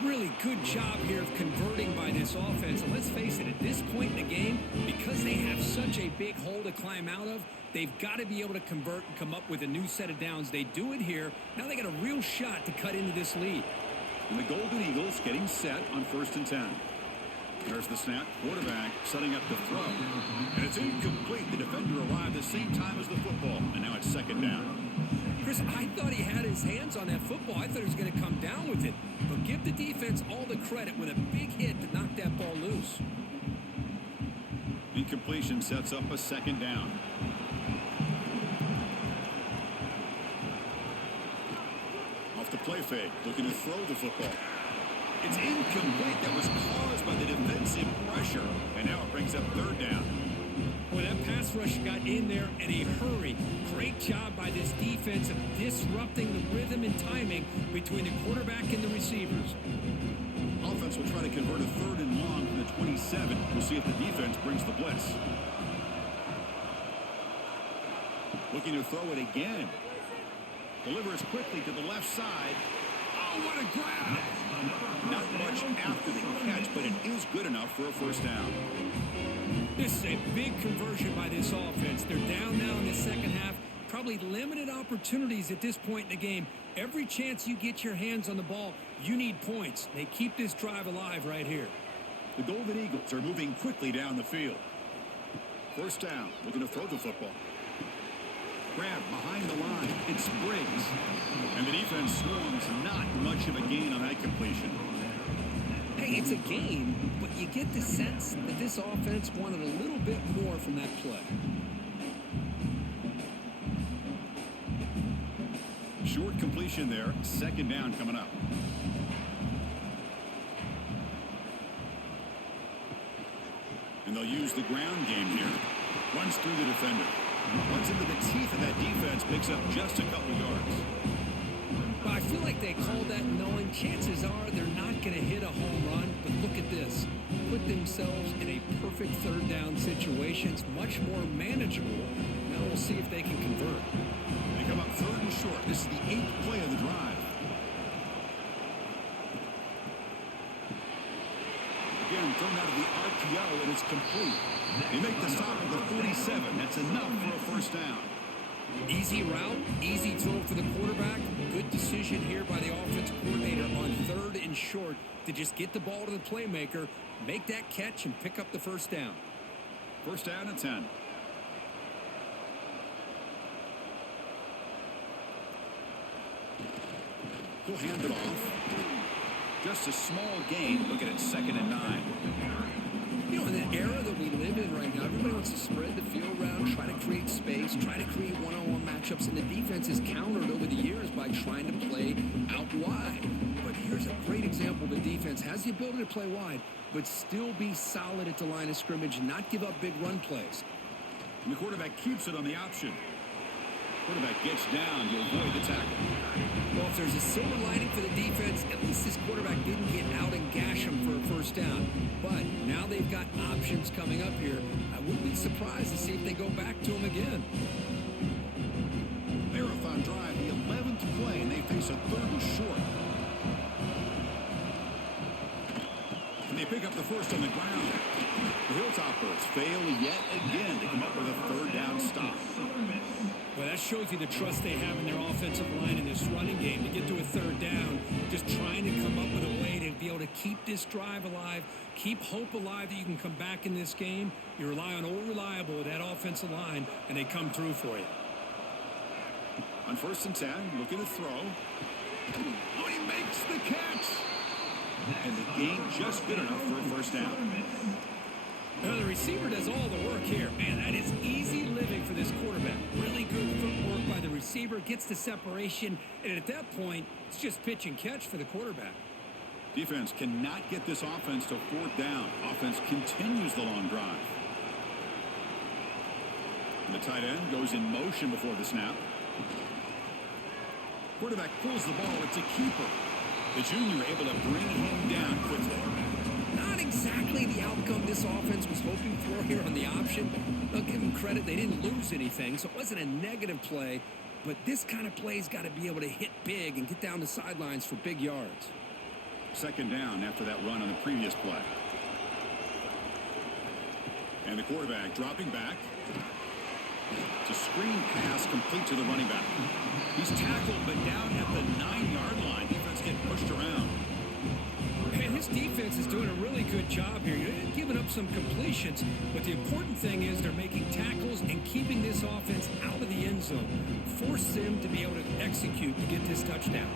Really good job here of converting by this offense. And let's face it, at this point in the game, because they have such a big hole to climb out of, they've got to be able to convert and come up with a new set of downs. They do it here. Now they got a real shot to cut into this lead. And the Golden Eagles getting set on 1st and 10. There's the snap. Quarterback setting up the throw. And it's incomplete. The defender arrived the same time as the football. And now it's second down. Chris, I thought he had his hands on that football. I thought he was going to come down with it. But give the defense all the credit with a big hit to knock that ball loose. Incompletion sets up a second down. Off the play fake, looking to throw the football. It's incomplete. That was caused by the defensive pressure. And now it brings up third down. Boy, that pass rush got in there in a hurry. Great job by this defense of disrupting the rhythm and timing between the quarterback and the receivers. Offense will try to convert a third and long from the 27. We'll see if the defense brings the blitz. Looking to throw it again. Delivers quickly to the left side. Oh, what a grab! Not much after the catch, but it is good enough for a first down. This is a big conversion by this offense. They're down now in the second half. Probably limited opportunities at this point in the game. Every chance you get your hands on the ball, you need points. They keep this drive alive right here. The Golden Eagles are moving quickly down the field. First down, looking to throw the football. Grab behind the line. It's Briggs. And the defense swarms. Not much of a gain on that completion. Hey, it's a game, but you get the sense that this offense wanted a little bit more from that play. Short completion there. Second down coming up. And they'll use the ground game here. Runs through the defender. Runs into the teeth of that defense. Picks up just a couple yards. But I feel like they called that knowing chances are they're not going to hit a home run. But look at this. Put themselves in a perfect third down situation. It's much more manageable. Now we'll see if they can convert. They come up third and short. This is the 8th play of the drive. Again, thrown out of the RPO, and it's complete. They make the stop at the 47. That's enough for a first down. Easy route, easy throw for the quarterback. Good decision here by the offense coordinator on third and short to just get the ball to the playmaker, make that catch, and pick up the first down. First down and 10. He'll hand it off. Just a small gain. Looking at 2nd and 9. You know, in the era that we live in right now, everybody wants to spread the field around, try to create space, try to create one-on-one matchups, and the defense is countered over the years by trying to play out wide. But here's a great example. The defense has the ability to play wide, but still be solid at the line of scrimmage, not give up big run plays. And the quarterback keeps it on the option. Quarterback gets down to avoid the tackle. Well, if there's a silver lining for the defense, at least this quarterback didn't get out and gash him for a first down. But now they've got options coming up here. I wouldn't be surprised to see if they go back to him again. Marathon drive, the 11th play, and they face a 3rd and short. And they pick up the first on the ground. The Hilltoppers fail yet again to come up with a 3rd down stop. Well, that shows you the trust they have in their offensive line in this running game to get to a 3rd down, just trying to come up with a way to be able to keep this drive alive, keep hope alive that you can come back in this game. You rely on old reliable with that offensive line, and they come through for you. On 1st and 10, looking to throw. Oh, he makes the catch! And the game just good enough for a 1st down. Well, the receiver does all the work here. Man, that is easy living for this quarterback. Really good footwork by the receiver, gets the separation, and at that point, it's just pitch and catch for the quarterback. Defense cannot get this offense to 4th down. Offense continues the long drive. And the tight end goes in motion before the snap. Quarterback pulls the ball. It's a keeper. The junior able to bring him down quickly. Not exactly the outcome this offense was hoping for here on the option. I'll give them credit. They didn't lose anything, so it wasn't a negative play. But this kind of play's got to be able to hit big and get down the sidelines for big yards. 2nd down after that run on the previous play. And the quarterback dropping back. It's a screen pass complete to the running back. He's tackled, but down at the 9-yard line. Defense getting pushed around. And this defense is doing a really good job here. They're giving up some completions, but the important thing is they're making tackles and keeping this offense out of the end zone. Force them to be able to execute to get this touchdown.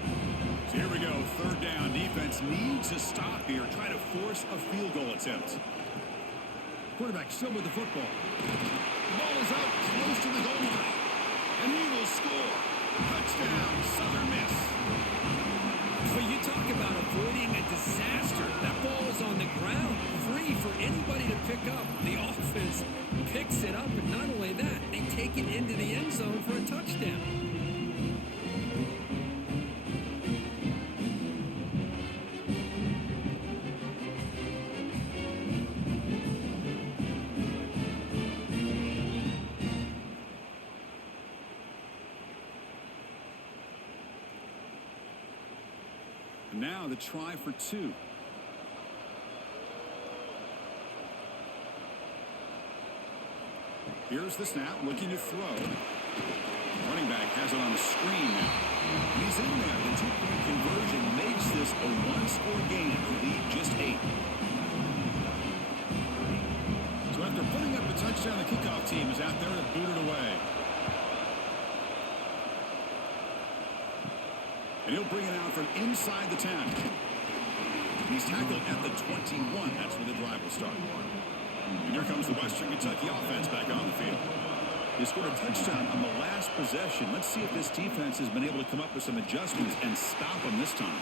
So here we go, 3rd down. Defense needs a stop here. Try to force a field goal attempt. Quarterback still with the football. The ball is out close to the goal line. And he will score. Touchdown, Southern Miss. But you talk about avoiding a disaster. That ball is on the ground, free for anybody to pick up. The offense picks it up, and not only that, they take it into the end zone for a touchdown. Now the try for 2. Here's the snap, looking to throw. Running back has it on the screen now. He's in there. The 2-point conversion makes this a 1-score game. The lead just 8. So after putting up a touchdown, the kickoff team is out there to boot it away. And he'll bring it out from inside the 10. He's tackled at the 21. That's where the drive will start. And here comes the Western Kentucky offense back on the field. They scored a touchdown on the last possession. Let's see if this defense has been able to come up with some adjustments and stop them this time.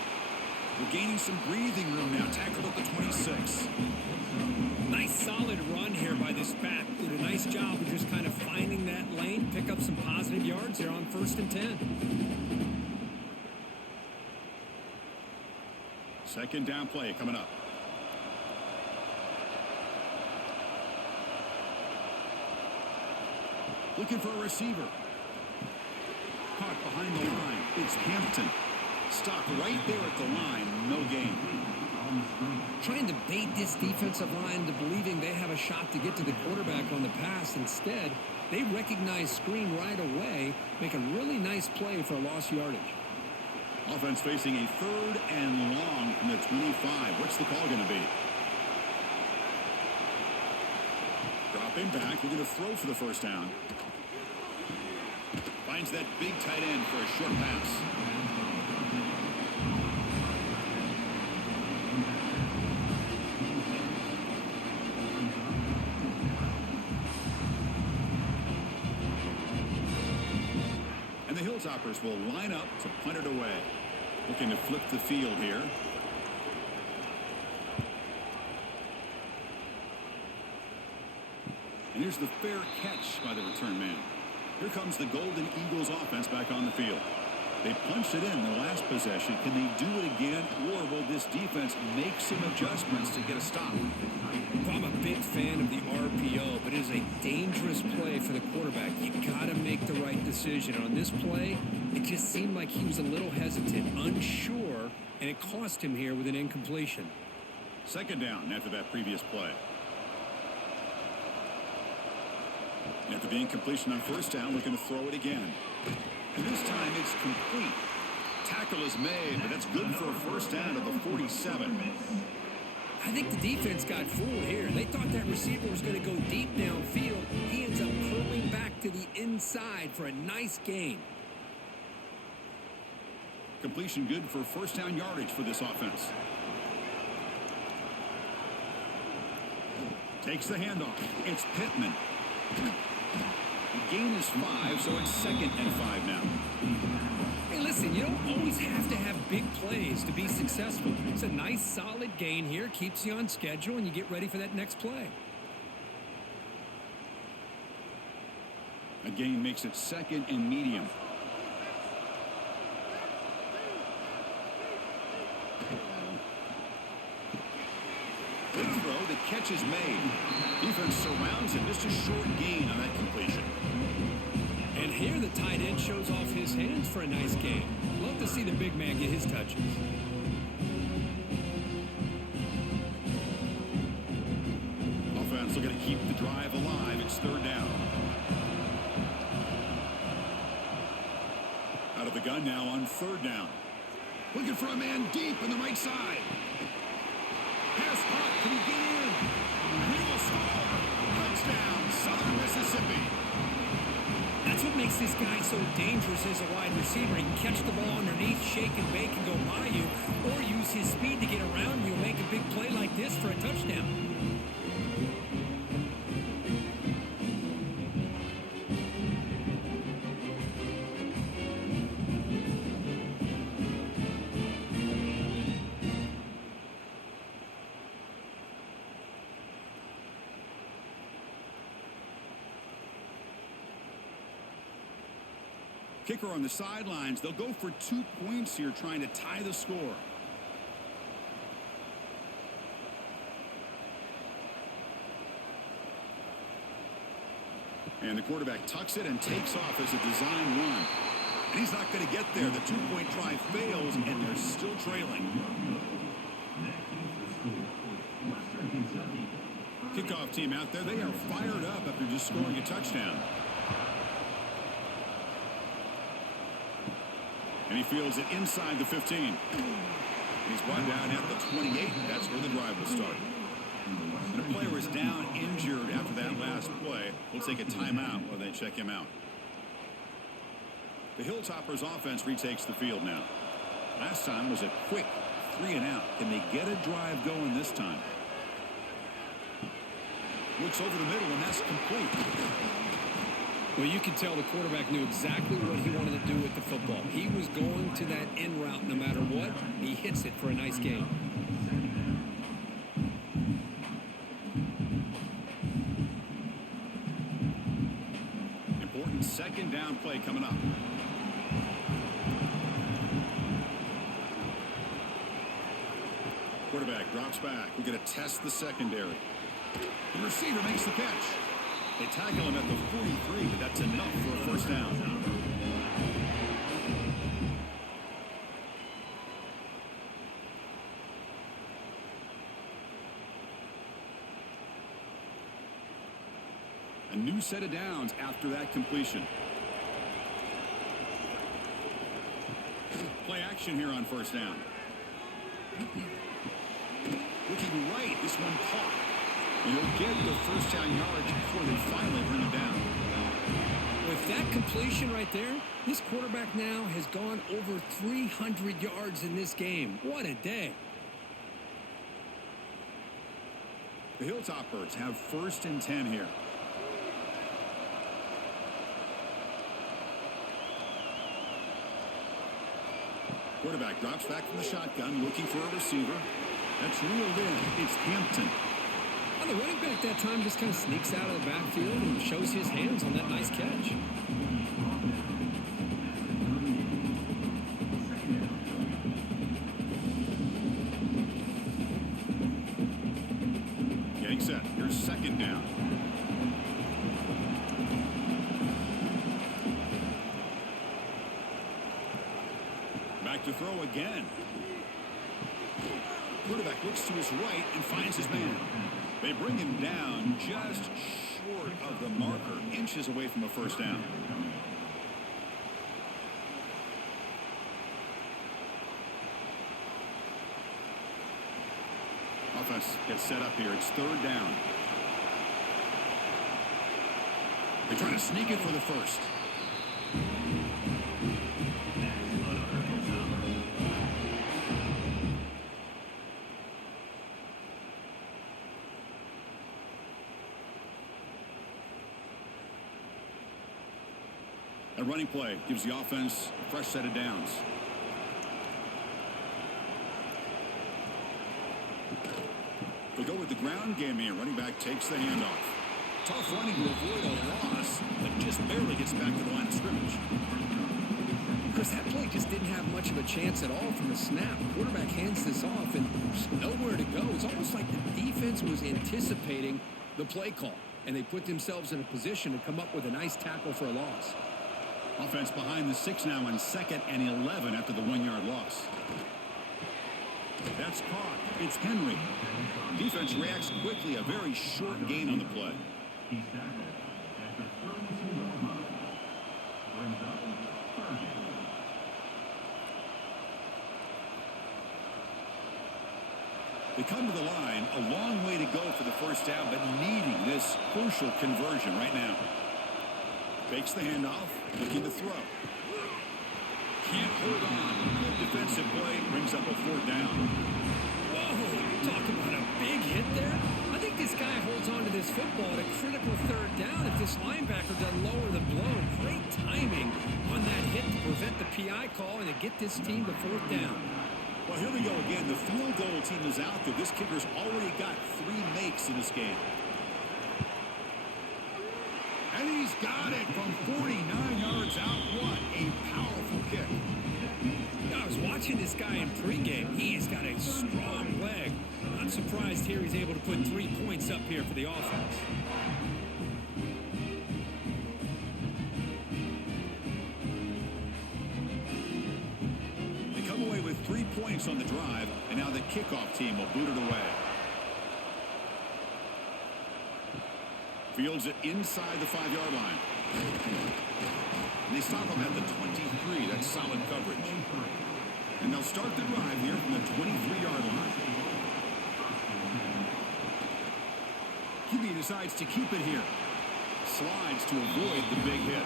They're gaining some breathing room now. Tackled at the 26. Nice solid run here by this back. Did a nice job of just kind of finding that lane, pick up some positive yards there on 1st and 10. 2nd down play coming up. Looking for a receiver. Caught behind the line. It's Hampton. Stopped right there at the line. No gain. Trying to bait this defensive line into believing they have a shot to get to the quarterback on the pass. Instead, they recognize screen right away, make a really nice play for a lost yardage. Offense facing a 3rd and long from the 25. What's the call going to be? Dropping back. We're going to throw for the 1st down. Finds that big tight end for a short pass. And the Hilltoppers will line up to punt it away. Looking to flip the field here. And here's the fair catch by the return man. Here comes the Golden Eagles offense back on the field. They punched it in the last possession. Can they do it again, or will this defense make some adjustments to get a stop? Well, I'm a big fan of the RPO, but it is a dangerous play for the quarterback. You got to make the right decision. On this play, it just seemed like he was a little hesitant, unsure, and it cost him here with an incompletion. Second down after that previous play. After the incompletion on first down, we're going to throw it again. And this time it's complete. Tackle is made, but that's good for a first down at the 47. I think the defense got fooled here. They thought that receiver was going to go deep downfield. He ends up curling back to the inside for a nice gain. Completion good for first down yardage for this offense. Takes the handoff. It's Pittman. The gain is 5, so it's 2nd and 5 now. Hey, listen, you don't always have to have big plays to be successful. It's a nice, solid gain here. Keeps you on schedule, and you get ready for that next play. A gain makes it 2nd and medium. Good throw. The catch is made. Defense surrounds him. Just a short gain on that completion. And here the tight end shows off his hands for a nice gain. Love to see the big man get his touches. Offense looking to keep the drive alive. It's third down. Out of the gun now on third down. Looking for a man deep on the right side. Pass caught. Can he get in? He will score. Touchdown, Southern Mississippi. That's what makes this guy so dangerous as a wide receiver. He can catch the ball underneath, shake and bake, and go by you, or use his speed to get around you and make a big play like this for a touchdown. Kicker on the sidelines. They'll go for 2 points here, trying to tie the score. And the quarterback tucks it and takes off as a design run. And he's not going to get there. The 2-point try fails, and they're still trailing. Kickoff team out there. They are fired up after just scoring a touchdown. And he fields it inside the 15. He's brought down at the 28. That's where the drive will start. And a player is down injured after that last play. We'll take a timeout while they check him out. The Hilltoppers offense retakes the field now. Last time was a quick 3-and-out. Can they get a drive going this time? Looks over the middle, and that's complete. Well, you can tell the quarterback knew exactly what he wanted to do with the football. He was going to that end route no matter what. He hits it for a nice gain. Important second down play coming up. Quarterback drops back. We're going to test the secondary. The receiver makes the catch. They tackle him at the 43, but that's enough for a first down. A new set of downs after that completion. Play action here on first down. Looking right, this one caught. He'll get the first down yards before they finally bring him down. With that completion right there, this quarterback now has gone over 300 yards in this game. What a day. The Hilltoppers have 1st and 10 here. Quarterback drops back from the shotgun, looking for a receiver. That's reeled in. It's Hampton. I Well, the running back that time just kind of sneaks out of the backfield and shows his hands on that nice catch. Getting set. Here's second down. Back to throw again. Quarterback looks to his right and finds his man. They bring him down just short of the marker, inches away from a first down. Offense gets set up here. It's third down. They try to sneak it for the first. A running play gives the offense a fresh set of downs. They go with the ground game here. Running back takes the handoff. Tough running to avoid a loss, but just barely gets back to the line of scrimmage. Chris, that play just didn't have much of a chance at all from the snap. Quarterback hands this off and there's nowhere to go. It's almost like the defense was anticipating the play call, and they put themselves in a position to come up with a nice tackle for a loss. Offense behind the 6 now on 2nd and 11 after the 1-yard loss. That's caught. It's Henry. Defense reacts quickly. A very short gain on the play. He's tackled at the 32-yard line. Brings up third down. They come to the line. A long way to go for the first down, but needing this crucial conversion right now. Fakes the handoff, looking to throw. Can't hold on. Good defensive play, brings up a fourth down. Whoa, talk about a big hit there. I think this guy holds on to this football at a critical third down if this linebacker doesn't lower the blow. Great timing on that hit to prevent the PI call and to get this team to fourth down. Well, here we go again. The field goal team is out there. This kicker's already got 3 makes in this game. And he's got it from 49 yards out. What a powerful kick. I was watching this guy in pregame. He has got a strong leg. Not surprised here he's able to put 3 points up here for the offense. They come away with 3 points on the drive, and now the kickoff team will boot it away. Fields it inside the 5-yard line. They stop him at the 23. That's solid coverage. And they'll start the drive here from the 23-yard line. QB decides to keep it here. Slides to avoid the big hit.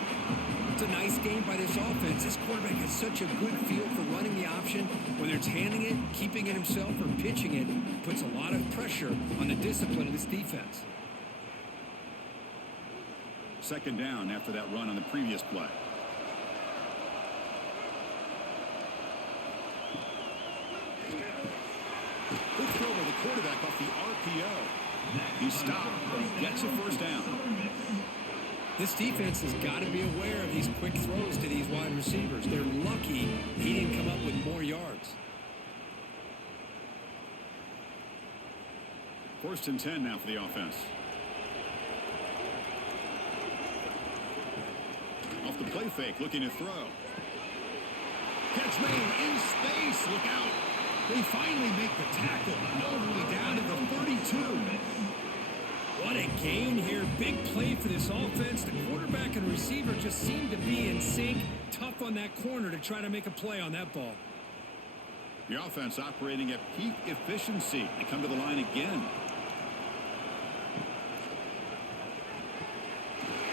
It's a nice game by this offense. This quarterback has such a good feel for running the option. Whether it's handing it, keeping it himself, or pitching it, puts a lot of pressure on the discipline of this defense. Second down after that run on the previous play. Quick throw by the quarterback off the RPO. He stopped, but he gets a first down. This defense has got to be aware of these quick throws to these wide receivers. They're lucky he didn't come up with more yards. 1st and 10 now for the offense. Off the play fake, looking to throw. Catch made in space. Look out. They finally make the tackle all the way down to the 32. What a gain here. Big play for this offense. The quarterback and receiver just seem to be in sync. Tough on that corner to try to make a play on that ball. The offense operating at peak efficiency. They come to the line again.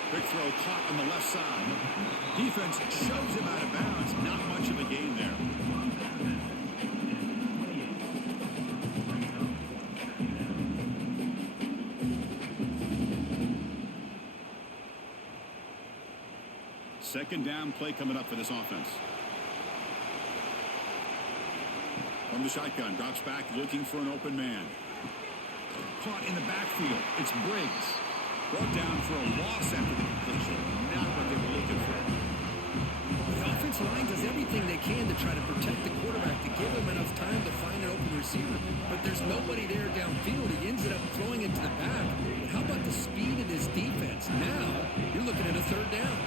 Quick throw caught on the left side. Defense shoves him out of bounds. Not much of a gain there. Second down play coming up for this offense. From the shotgun, drops back looking for an open man. caught in the backfield. It's Briggs. Brought down for a loss after the completion. Not what they were looking for. The offensive line does everything they can to try to protect the quarterback, to give him enough time to find an open receiver. But there's nobody there downfield. He ends up throwing it to the back. But how about the speed of this defense? Now, you're looking at a third down.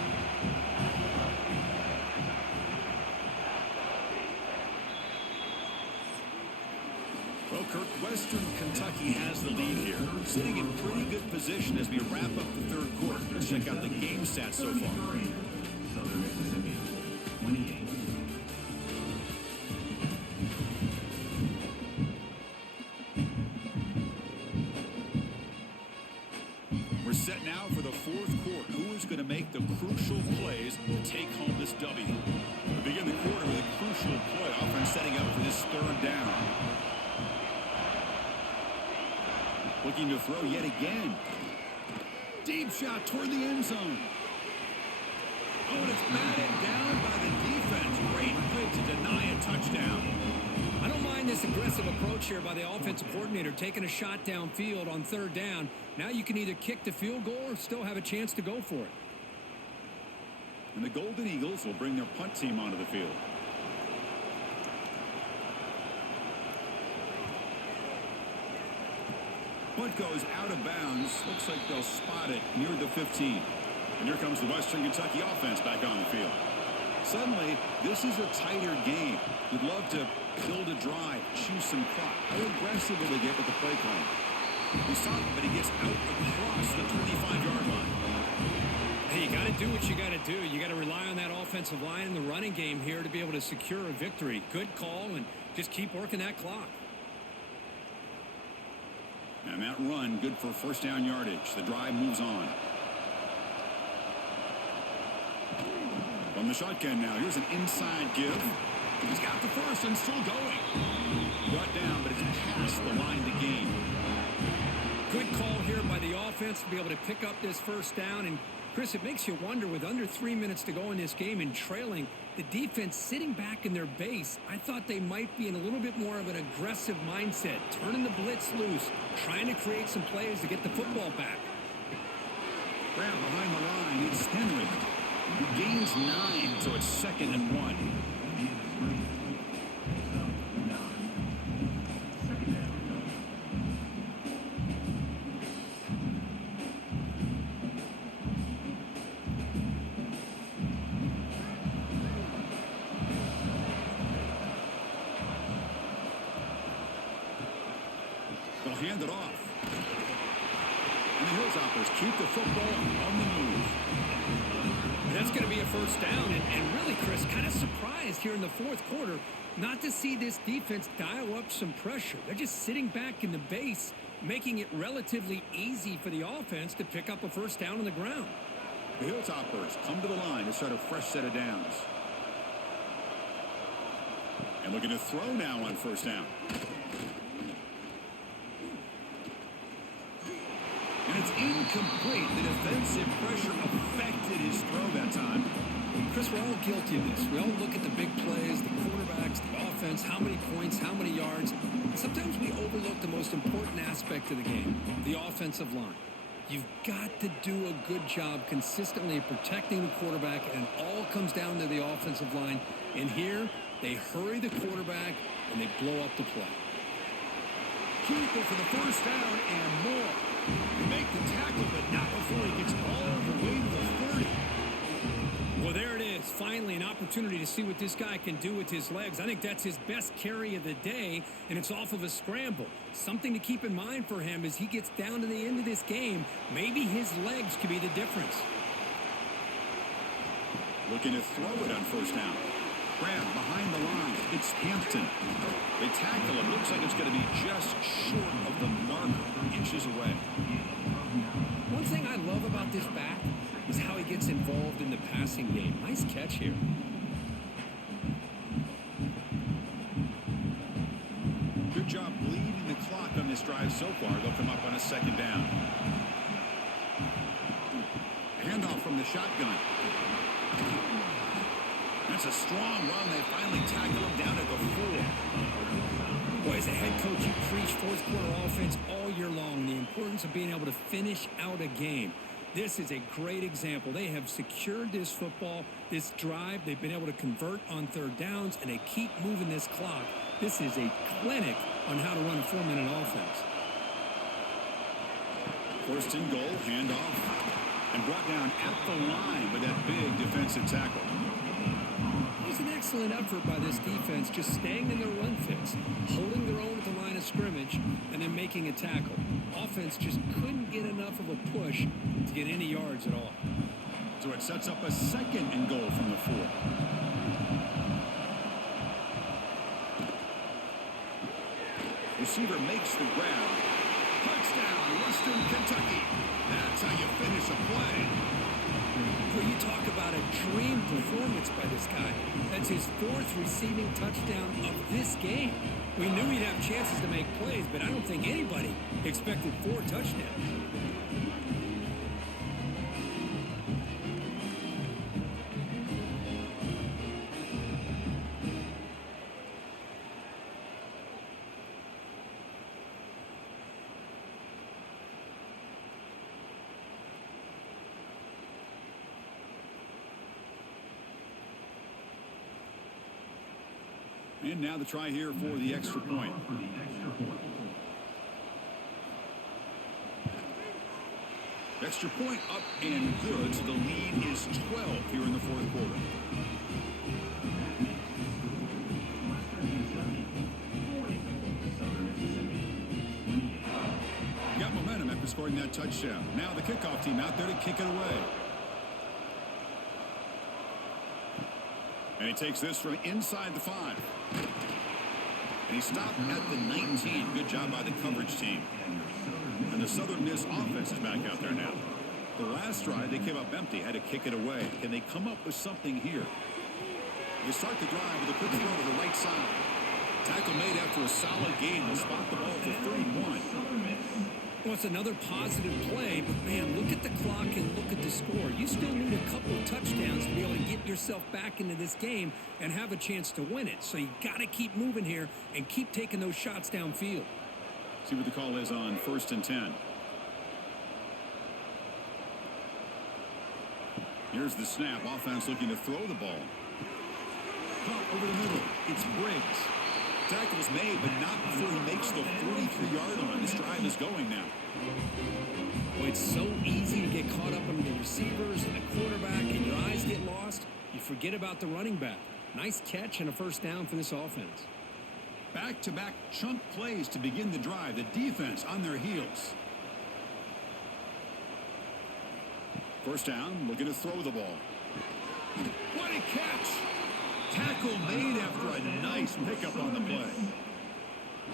Well, Kirk, Western Kentucky has the lead here. Sitting in pretty good position as we wrap up the third quarter. Let's check out the game stats so far. Southern Mississippi, 28. We're set now for the fourth quarter. Who is going to make the crucial plays to take home this W? We begin the quarter with a crucial play. Offense setting up for this third down. Looking to throw yet again. Deep shot toward the end zone. Oh, and it's batted down by the defense. Great play to deny a touchdown. I don't mind this aggressive approach here by the offensive coordinator, taking a shot downfield on third down. Now you can either kick the field goal or still have a chance to go for it. And the Golden Eagles will bring their punt team onto the field. Punt goes out of bounds. Looks like they'll spot it near the 15. And here comes the Western Kentucky offense back on the field. Suddenly, this is a tighter game. You'd love to build a drive, choose some clock. How aggressive will they get with the play call? He saw it, but he gets out across the 25-yard line. Hey, you got to do what you got to do. You got to rely on that offensive line in the running game here to be able to secure a victory. Good call, and just keep working that clock. And that run, good for first down yardage. The drive moves on. From the shotgun now, here's an inside give. He's got the first and still going. Brought down, but it's past the line to gain. Good call here by the offense to be able to pick up this first down. And, Chris, it makes you wonder, with under 3 minutes to go in this game and trailing, the defense sitting back in their base, I thought they might be in a little bit more of an aggressive mindset, turning the blitz loose, trying to create some plays to get the football back. Grab behind the line, it's Henry. He gains 9, so it's 2nd and 1. They'll hand it off. And the Hilltoppers keep the football on the move. That's going to be a first down. And really, Chris, kind of surprised here in the fourth quarter not to see this defense dial up some pressure. They're just sitting back in the base, making it relatively easy for the offense to pick up a first down on the ground. The Hilltoppers come to the line to start a fresh set of downs. And looking to throw now on first down. And it's incomplete. The defensive pressure affected his throw that time. Chris, we're all guilty of this. We all look at the big plays, the quarterbacks, the offense, how many points, how many yards. Sometimes we overlook the most important aspect of the game, the offensive line. You've got to do a good job consistently protecting the quarterback, and it all comes down to the offensive line. And here, they hurry the quarterback, and they blow up the play. Keeper for the first down and more. They make the tackle, but not before he gets all the way to the 30. Well, there it is. Finally, an opportunity to see what this guy can do with his legs. I think that's his best carry of the day, and it's off of a scramble. Something to keep in mind for him as he gets down to the end of this game. Maybe his legs could be the difference. Looking to throw it on first down. Grab behind the line. It's Hampton. They tackle him. Looks like it's going to be just short of the marker, inches away. One thing I love about this back is how he gets involved in the passing game. Nice catch here. Good job bleeding the clock on this drive so far. They'll come up on a second down. Handoff from the shotgun. That's a strong run. They finally tackle him down at the 4. Boy, as a head coach, you preach fourth quarter offense all year long. The importance of being able to finish out a game. This is a great example. They have secured this football, this drive. They've been able to convert on third downs, and they keep moving this clock. This is a clinic on how to run a 4-minute offense. First and goal, handoff, and brought down at the line with that big defensive tackle. It was an excellent effort by this defense, just staying in their run fits, holding their own at the line of scrimmage, and then making a tackle. Offense just couldn't get enough of a push to get any yards at all. So it sets up a second and goal from the 4. Receiver makes the grab. Touchdown, Western Kentucky. That's how you finish a play. Well, you talk about a dream performance by this guy. That's his 4th receiving touchdown of this game. We knew he'd have chances to make plays, but I don't think anybody expected 4 touchdowns. And now the try here for the extra point. Extra point up and good, so the lead is 12 here in the 4th quarter. Got momentum after scoring that touchdown. Now the kickoff team out there to kick it away. And he takes this from inside the 5. And he stopped at the 19. Good job by the coverage team. And the Southern Miss offense is back out there now. The last drive, they came up empty, had to kick it away. Can they come up with something here? They start the drive with a quick throw to the right side. Tackle made after a solid gain. They'll spot the ball for 31. Well, it's another positive play, but man, look at the clock and look at the score. You still need a couple of touchdowns to be able to get yourself back into this game and have a chance to win it. So you got to keep moving here and keep taking those shots downfield. See what the call is on 1st and 10. Here's the snap. Offense looking to throw the ball. Caught over the middle. It's Briggs. Tackle's made, but not before he makes the 43-yard line. This drive is going now. Well, it's so easy to get caught up on the receivers and the quarterback, and your eyes get lost. You forget about the running back. Nice catch and a first down for this offense. Back-to-back chunk plays to begin the drive. The defense on their heels. First down, looking to throw the ball. What a catch! Tackle made after a nice pickup on the play.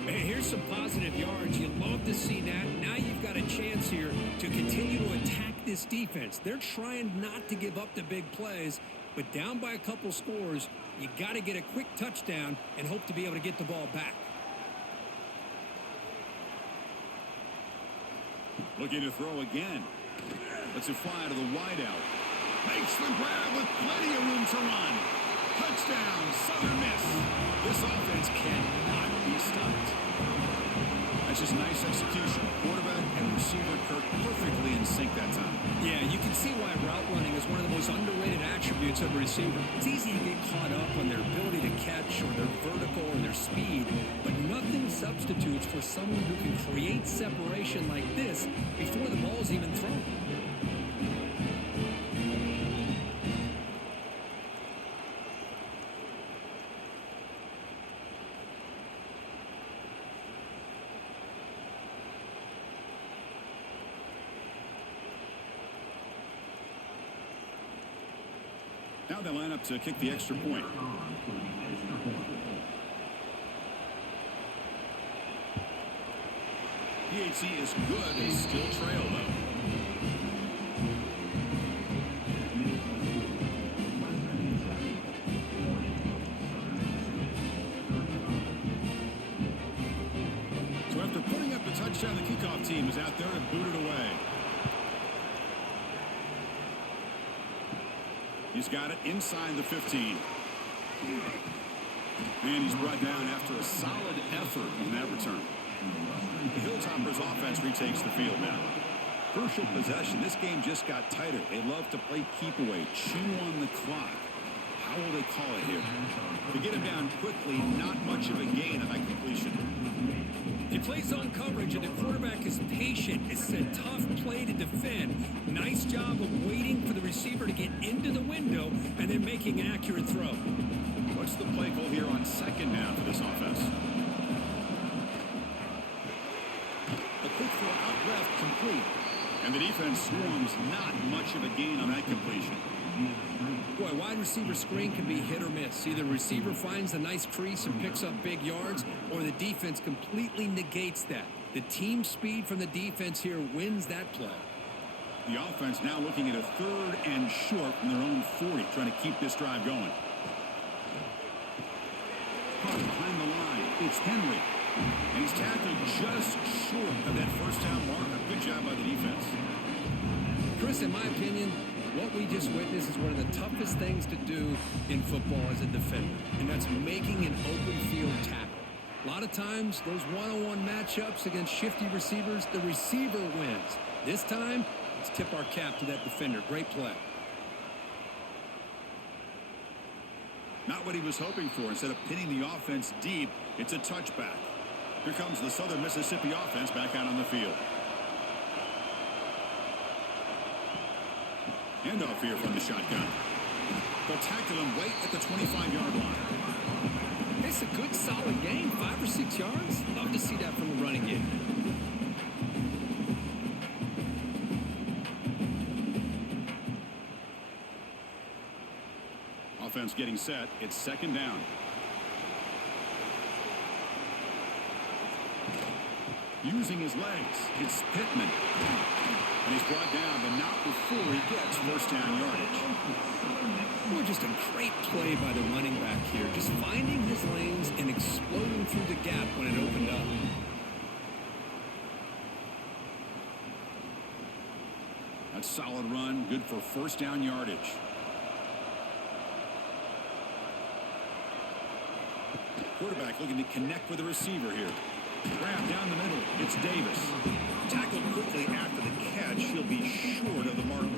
Man, here's some positive yards. You love to see that. Now you've got a chance here to continue to attack this defense. They're trying not to give up the big plays, but down by a couple scores, you got to get a quick touchdown and hope to be able to get the ball back. Looking to throw again. Lets it fly to the wideout. Makes the grab with plenty of room to run. Touchdown, Southern Miss. This offense cannot be stopped. That's just nice execution. Quarterback and receiver Kirk perfectly in sync that time. Yeah, you can see why route running is one of the most underrated attributes of a receiver. It's easy to get caught up on their ability to catch or their vertical or their speed, but nothing substitutes for someone who can create separation like this before the ball is even thrown. Now they line up to kick the extra point. PHC is good. They still trail, though. So after putting up the touchdown, the kickoff team is out there and booted away. He's got it inside the 15. And he's brought down after a solid effort on that return. The Hilltoppers offense retakes the field now. Crucial possession. This game just got tighter. They love to play keep away, chew on the clock. How will they call it here? To get him down quickly, not much of a gain on that completion. He plays zone coverage, and the quarterback is patient. It's a tough play to defend. Nice job of waiting for the receiver to get into the window and then making an accurate throw. What's the play call here on second down for this offense? A quick throw out left, complete. And the defense swarms, not much of a gain on that completion. Boy, wide receiver screen can be hit or miss. Either receiver finds a nice crease and picks up big yards, or the defense completely negates that. The team speed from the defense here wins that play. The offense now looking at a 3rd and short from their own 40, trying to keep this drive going. Caught behind the line. It's Henry. And he's tackled just short of that first down marker. Good job by the defense. Chris, in my opinion, what we just witnessed is one of the toughest things to do in football as a defender, and that's making an open field tackle. A lot of times, those one-on-one matchups against shifty receivers, the receiver wins. This time, let's tip our cap to that defender. Great play. Not what he was hoping for. Instead of pinning the offense deep, it's a touchback. Here comes the Southern Mississippi offense back out on the field. Handoff here from the shotgun. They'll tackle him right at the 25-yard line. It's a good, solid game, 5 or 6 yards. Love to see that from the running game. Offense getting set. It's second down. Using his legs, it's Pittman. And he's brought down, but not before he gets first down yardage. Boy, just a great play by the running back here. Just finding his lanes and exploding through the gap when it opened up. That's a solid run, good for first down yardage. Quarterback looking to connect with the receiver here. Grab down the middle. It's Davis. Tackled quickly after the catch. He'll be short of the marker.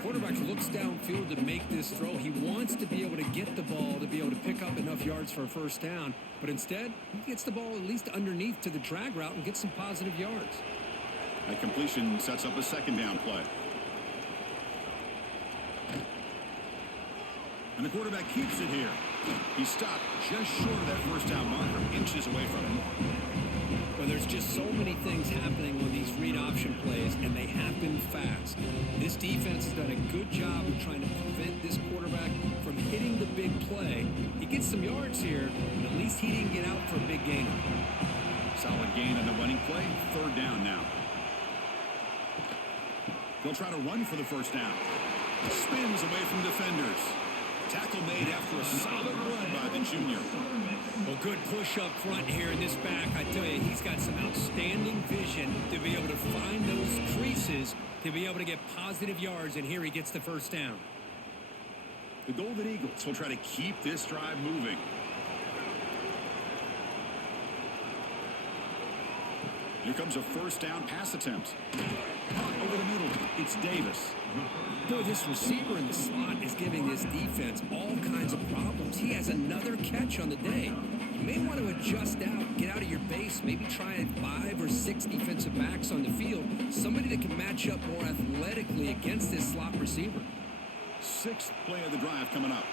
Quarterback looks downfield to make this throw. He wants to be able to get the ball to be able to pick up enough yards for a first down. But instead, he gets the ball at least underneath to the drag route and gets some positive yards. That completion sets up a second down play. And the quarterback keeps it here. He stopped just short of that first down marker, inches away from it. Well, there's just so many things happening on these read option plays, and they happen fast. This defense has done a good job of trying to prevent this quarterback from hitting the big play. He gets some yards here, but at least he didn't get out for a big gain. Solid gain on the running play. Third down now. They'll try to run for the first down. Spins away from defenders. Tackle made after a solid run by the junior. Well, good push up front here in this back. I tell you, he's got some outstanding vision to be able to find those creases, to be able to get positive yards, and here he gets the first down. The Golden Eagles will try to keep this drive moving. Here comes a first down pass attempt. Over the middle, it's Davis. Boy, this receiver in the slot is giving this defense all kinds of problems. He has another catch on the day. You may want to adjust out, get out of your base, maybe try 5 or 6 defensive backs on the field. Somebody that can match up more athletically against this slot receiver. 6th play of the drive coming up.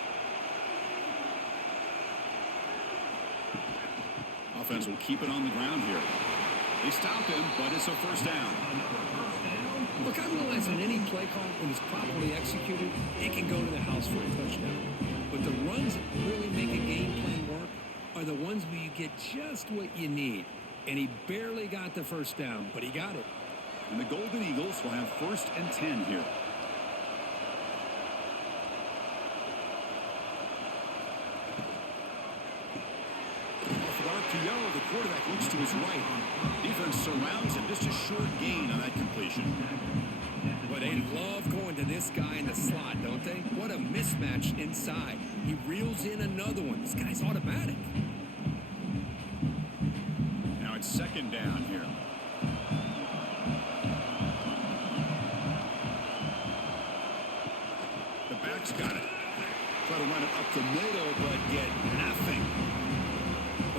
Offense will keep it on the ground here. They stop him, but it's a first down. Look, I realize that any play call, when it's properly executed, it can go to the house for a touchdown. But the runs that really make a game plan work are the ones where you get just what you need. And he barely got the first down, but he got it. And the Golden Eagles will have 1st and 10 here. Off of RPO, the quarterback looks to his right. Defense surrounds him. Just a short gain on that completion. Well, they love going to this guy in the slot, don't they? What a mismatch inside. He reels in another one. This guy's automatic. second down here. The back's got it. Try to run it up the middle, but get nothing.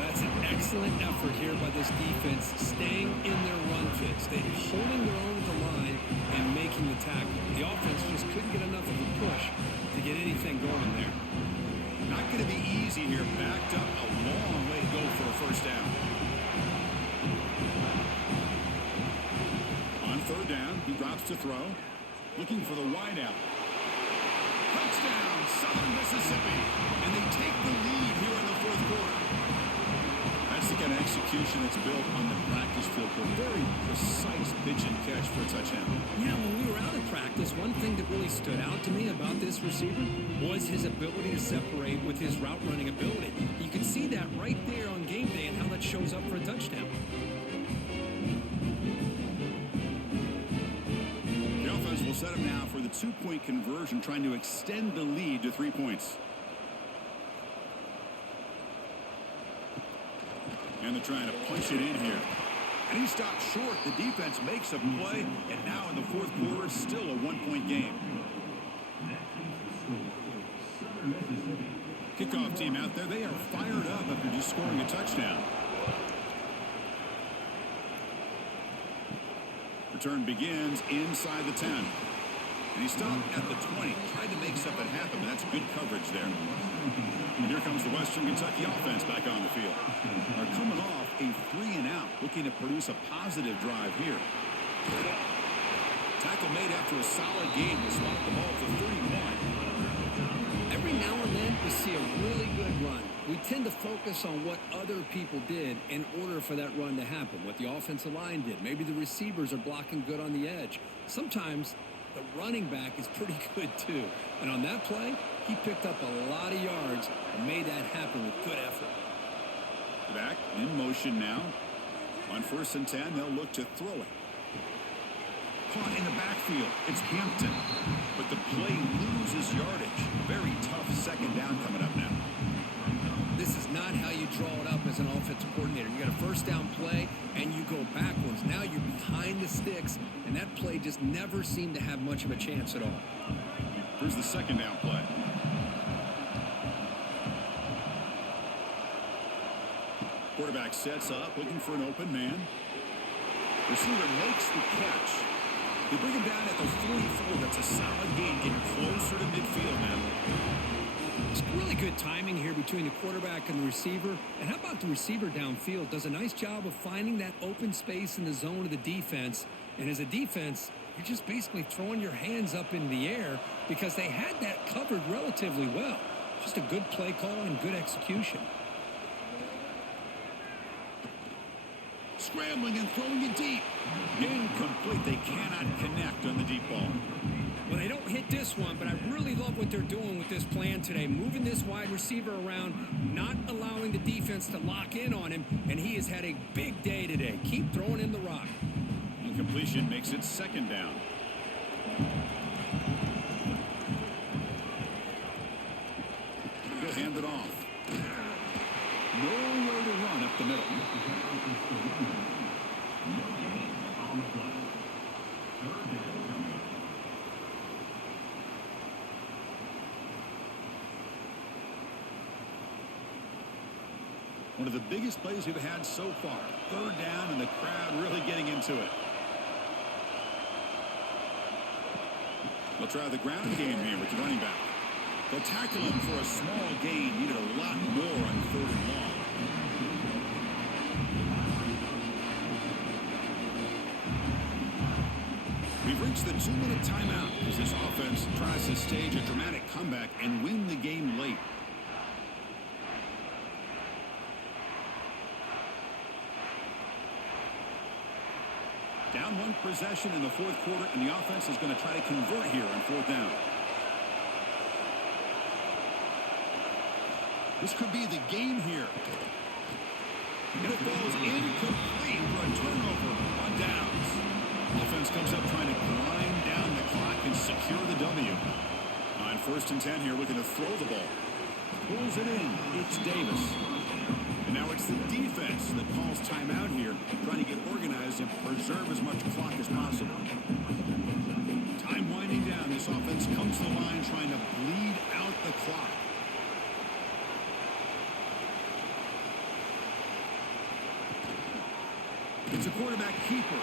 That's an excellent effort here by this defense, staying in their run fits. They're holding their own at the line and making the tackle. The offense just couldn't get enough of a push to get anything going there. Not going to be easy here. Backed up a long way to go for a first down. On third down, he drops to throw. Looking for the wideout. Touchdown, Southern Mississippi. And they take the lead here in the fourth quarter. That's the kind of execution that's built on the practice field. A very precise pitch and catch for a touchdown. Yeah, when we were out of practice, one thing that really stood out to me about this receiver was his ability to separate with his route running ability. You can see that right there on game day and how that shows up for a touchdown. The offense will set up now for the two-point conversion, trying to extend the lead to 3 points. And they're trying to punch it in here. And he stopped short. The defense makes a play. And now in the fourth quarter, still a one-point game. Kickoff team out there. They are fired up after just scoring a touchdown. Return begins inside the 10. And he stopped at the 20. Tried to make something happen, but that's good coverage there. And here comes the Western Kentucky offense back on the field. They're coming off a 3-and-out, looking to produce a positive drive here. Tackle made after a solid game to spot the ball for 31. Every now and then we see a really good run. We tend to focus on what other people did in order for that run to happen, what the offensive line did. Maybe the receivers are blocking good on the edge. Sometimes the running back is pretty good too. And on that play, he picked up a lot of yards and made that happen with good effort. Back in motion now. On 1st and 10, they'll look to throw it. Caught in the backfield. It's Hampton. But the play loses yardage. Very tough second down coming up now. This is not how you draw it up as an offensive coordinator. You got a first down play, and you go backwards. Now you're behind the sticks, and that play just never seemed to have much of a chance at all. Here's the second down play. Quarterback sets up, looking for an open man. Receiver makes the catch. They bring him down at the 44. That's a solid gain, getting closer to midfield now. It's really good timing here between the quarterback and the receiver. And how about the receiver downfield? Does a nice job of finding that open space in the zone of the defense. And as a defense, you're just basically throwing your hands up in the air because they had that covered relatively well. Just a good play call and good execution. Scrambling and throwing it deep. Incomplete. They cannot connect on the deep ball. Well, they don't hit this one, but I really love what they're doing with this plan today. Moving this wide receiver around, not allowing the defense to lock in on him, and he has had a big day today. Keep throwing in the rock. Incompletion makes it second down. He'll hand it off. Nowhere to run up the middle. One of the biggest plays we've had so far. Third down and the crowd really getting into it. They'll try the ground game here with the running back. They'll tackle him for a small gain. Needed a lot more on 3rd and long. We've reached the 2-minute timeout as this offense tries to stage a dramatic comeback and win the game late. Down one possession in the fourth quarter, and the offense is going to try to convert here on 4th down. This could be the game here. And it falls incomplete for a turnover on downs. Offense comes up trying to grind down the clock and secure the W. On 1st and 10 here, looking to throw the ball. Pulls it in. It's Davis. And Now it's the defense that calls timeout here, trying to get organized and preserve as much clock as possible. Time winding down. This offense comes to the line trying to bleed out the clock. It's a quarterback keeper.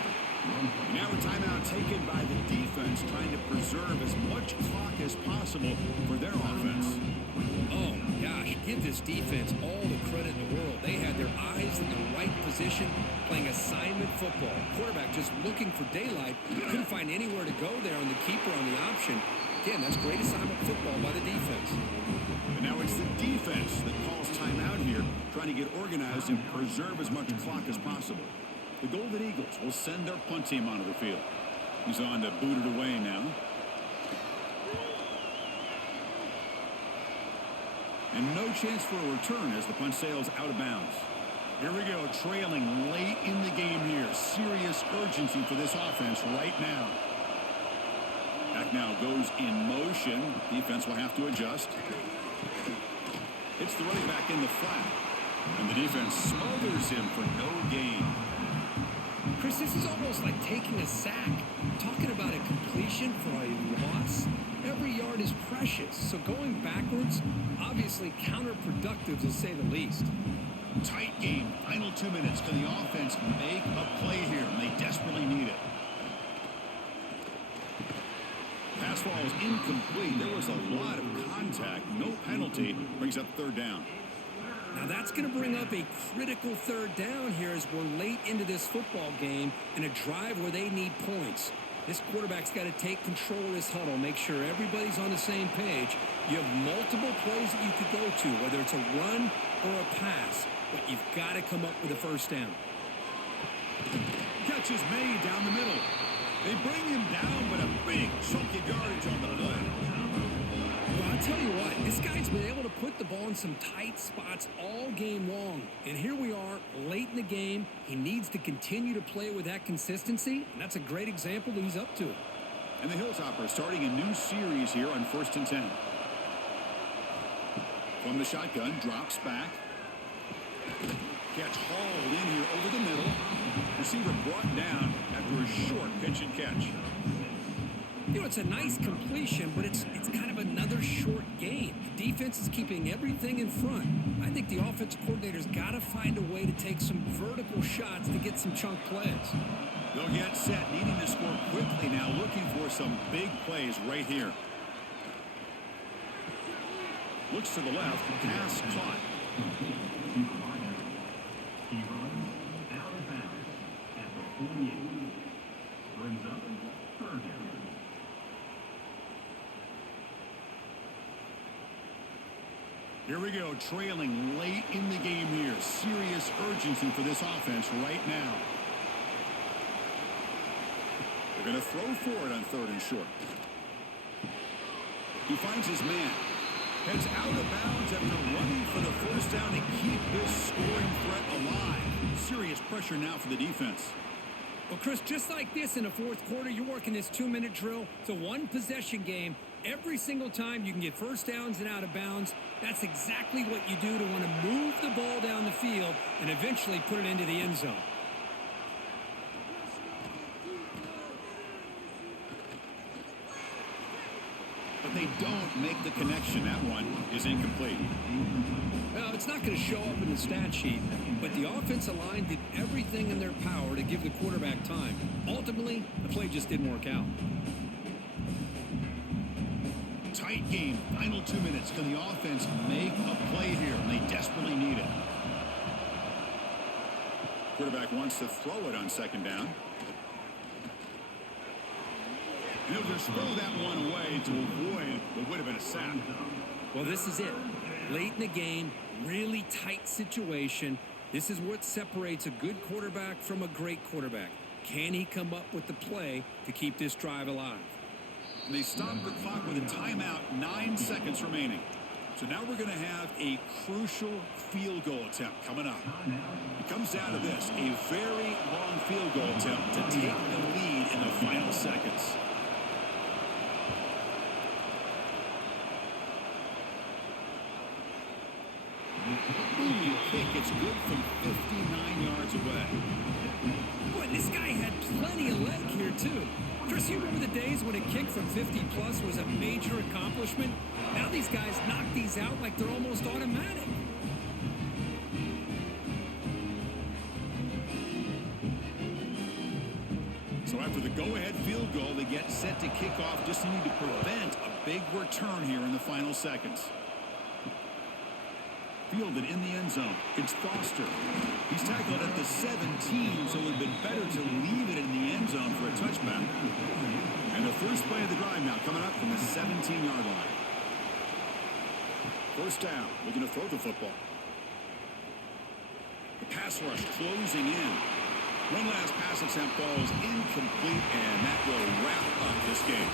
Now a timeout taken by the defense, trying to preserve as much clock as possible for their offense. Oh, gosh, give this defense all the credit in the world. They had their eyes in the right position, playing assignment football. Quarterback just looking for daylight. Couldn't find anywhere to go there on the keeper on the option. Again, that's great assignment football by the defense. And now it's the defense that calls timeout here, trying to get organized and preserve as much clock as possible. The Golden Eagles will send their punt team onto the field. He's on to boot it away now. And no chance for a return as the punt sails out of bounds. Here we go, trailing late in the game here. Serious urgency for this offense right now. Back now goes in motion. Defense will have to adjust. It's the running back in the flat. And the defense smothers him for no gain. Chris, this is almost like taking a sack. Talking about a completion for a loss. Every yard is precious, so going backwards, obviously counterproductive to say the least. Tight game. Final 2 minutes. Can the offense make a play here? And they desperately need it. Pass ball is incomplete. There was a lot of contact. No penalty. Brings up third down. Now that's going to bring up a critical third down here as we're late into this football game in a drive where they need points. This quarterback's got to take control of this huddle, make sure everybody's on the same page. You have multiple plays that you could go to, whether it's a run or a pass, but you've got to come up with a first down. Catch is made down the middle. They bring him down, but a big chunk of yardage on the play. Well, I'll tell you what, this guy's been able to put the ball in some tight spots all game long. And here we are, late in the game. He needs to continue to play with that consistency, and that's a great example that he's up to it. And the Hilltoppers starting a new series here on 1st and 10. From the shotgun, drops back. Catch hauled in here over the middle. Receiver brought down after a short pitch and catch. You know, it's a nice completion, but it's kind of another short game. The defense is keeping everything in front. I think the offense coordinator's got to find a way to take some vertical shots to get some chunk plays. They'll get set, needing to score quickly now, looking for some big plays right here. Looks to the left, pass caught. He runs out of bounds at the 48. Brings up third down. Here we go, trailing late in the game here. Serious urgency for this offense right now. They're going to throw for it on 3rd and short. He finds his man. Heads out of bounds after running for the first down to keep this scoring threat alive. Serious pressure now for the defense. Well, Chris, just like this in the fourth quarter, you're working this 2-minute drill. It's a one-possession game. Every single time you can get first downs and out of bounds, that's exactly what you do to want to move the ball down the field and eventually put it into the end zone. But they don't make the connection. That one is incomplete. Well, it's not going to show up in the stat sheet, but the offensive line did everything in their power to give the quarterback time. Ultimately, the play just didn't work out. Tight game. Final 2 minutes. Can the offense make a play here? And they desperately need it. Quarterback wants to throw it on 2nd down. He'll just throw that one away to avoid what would have been a sack. Well, this is it. Late in the game, really tight situation. This is what separates a good quarterback from a great quarterback. Can he come up with the play to keep this drive alive? They stop the clock with a timeout, 9 seconds remaining. So now we're going to have a crucial field goal attempt coming up. It comes down to this, a very long field goal attempt to take the lead in the final seconds. Boom, kick. It's good from 59 yards away. Boy, this guy had plenty of leg here, too. Chris, you remember the days when a kick from 50-plus was a major accomplishment? Now these guys knock these out like they're almost automatic. So after the go-ahead field goal, they get set to kick off, just need to prevent a big return here in the final seconds. Fielded in the end zone. It's Foster. He's tackled at the 17, so it would have been better to leave it in the end zone for a touchback. And the first play of the drive now coming up from the 17-yard line. First down, looking to throw the football. The pass rush closing in. One last pass attempt falls incomplete, and that will wrap up this game.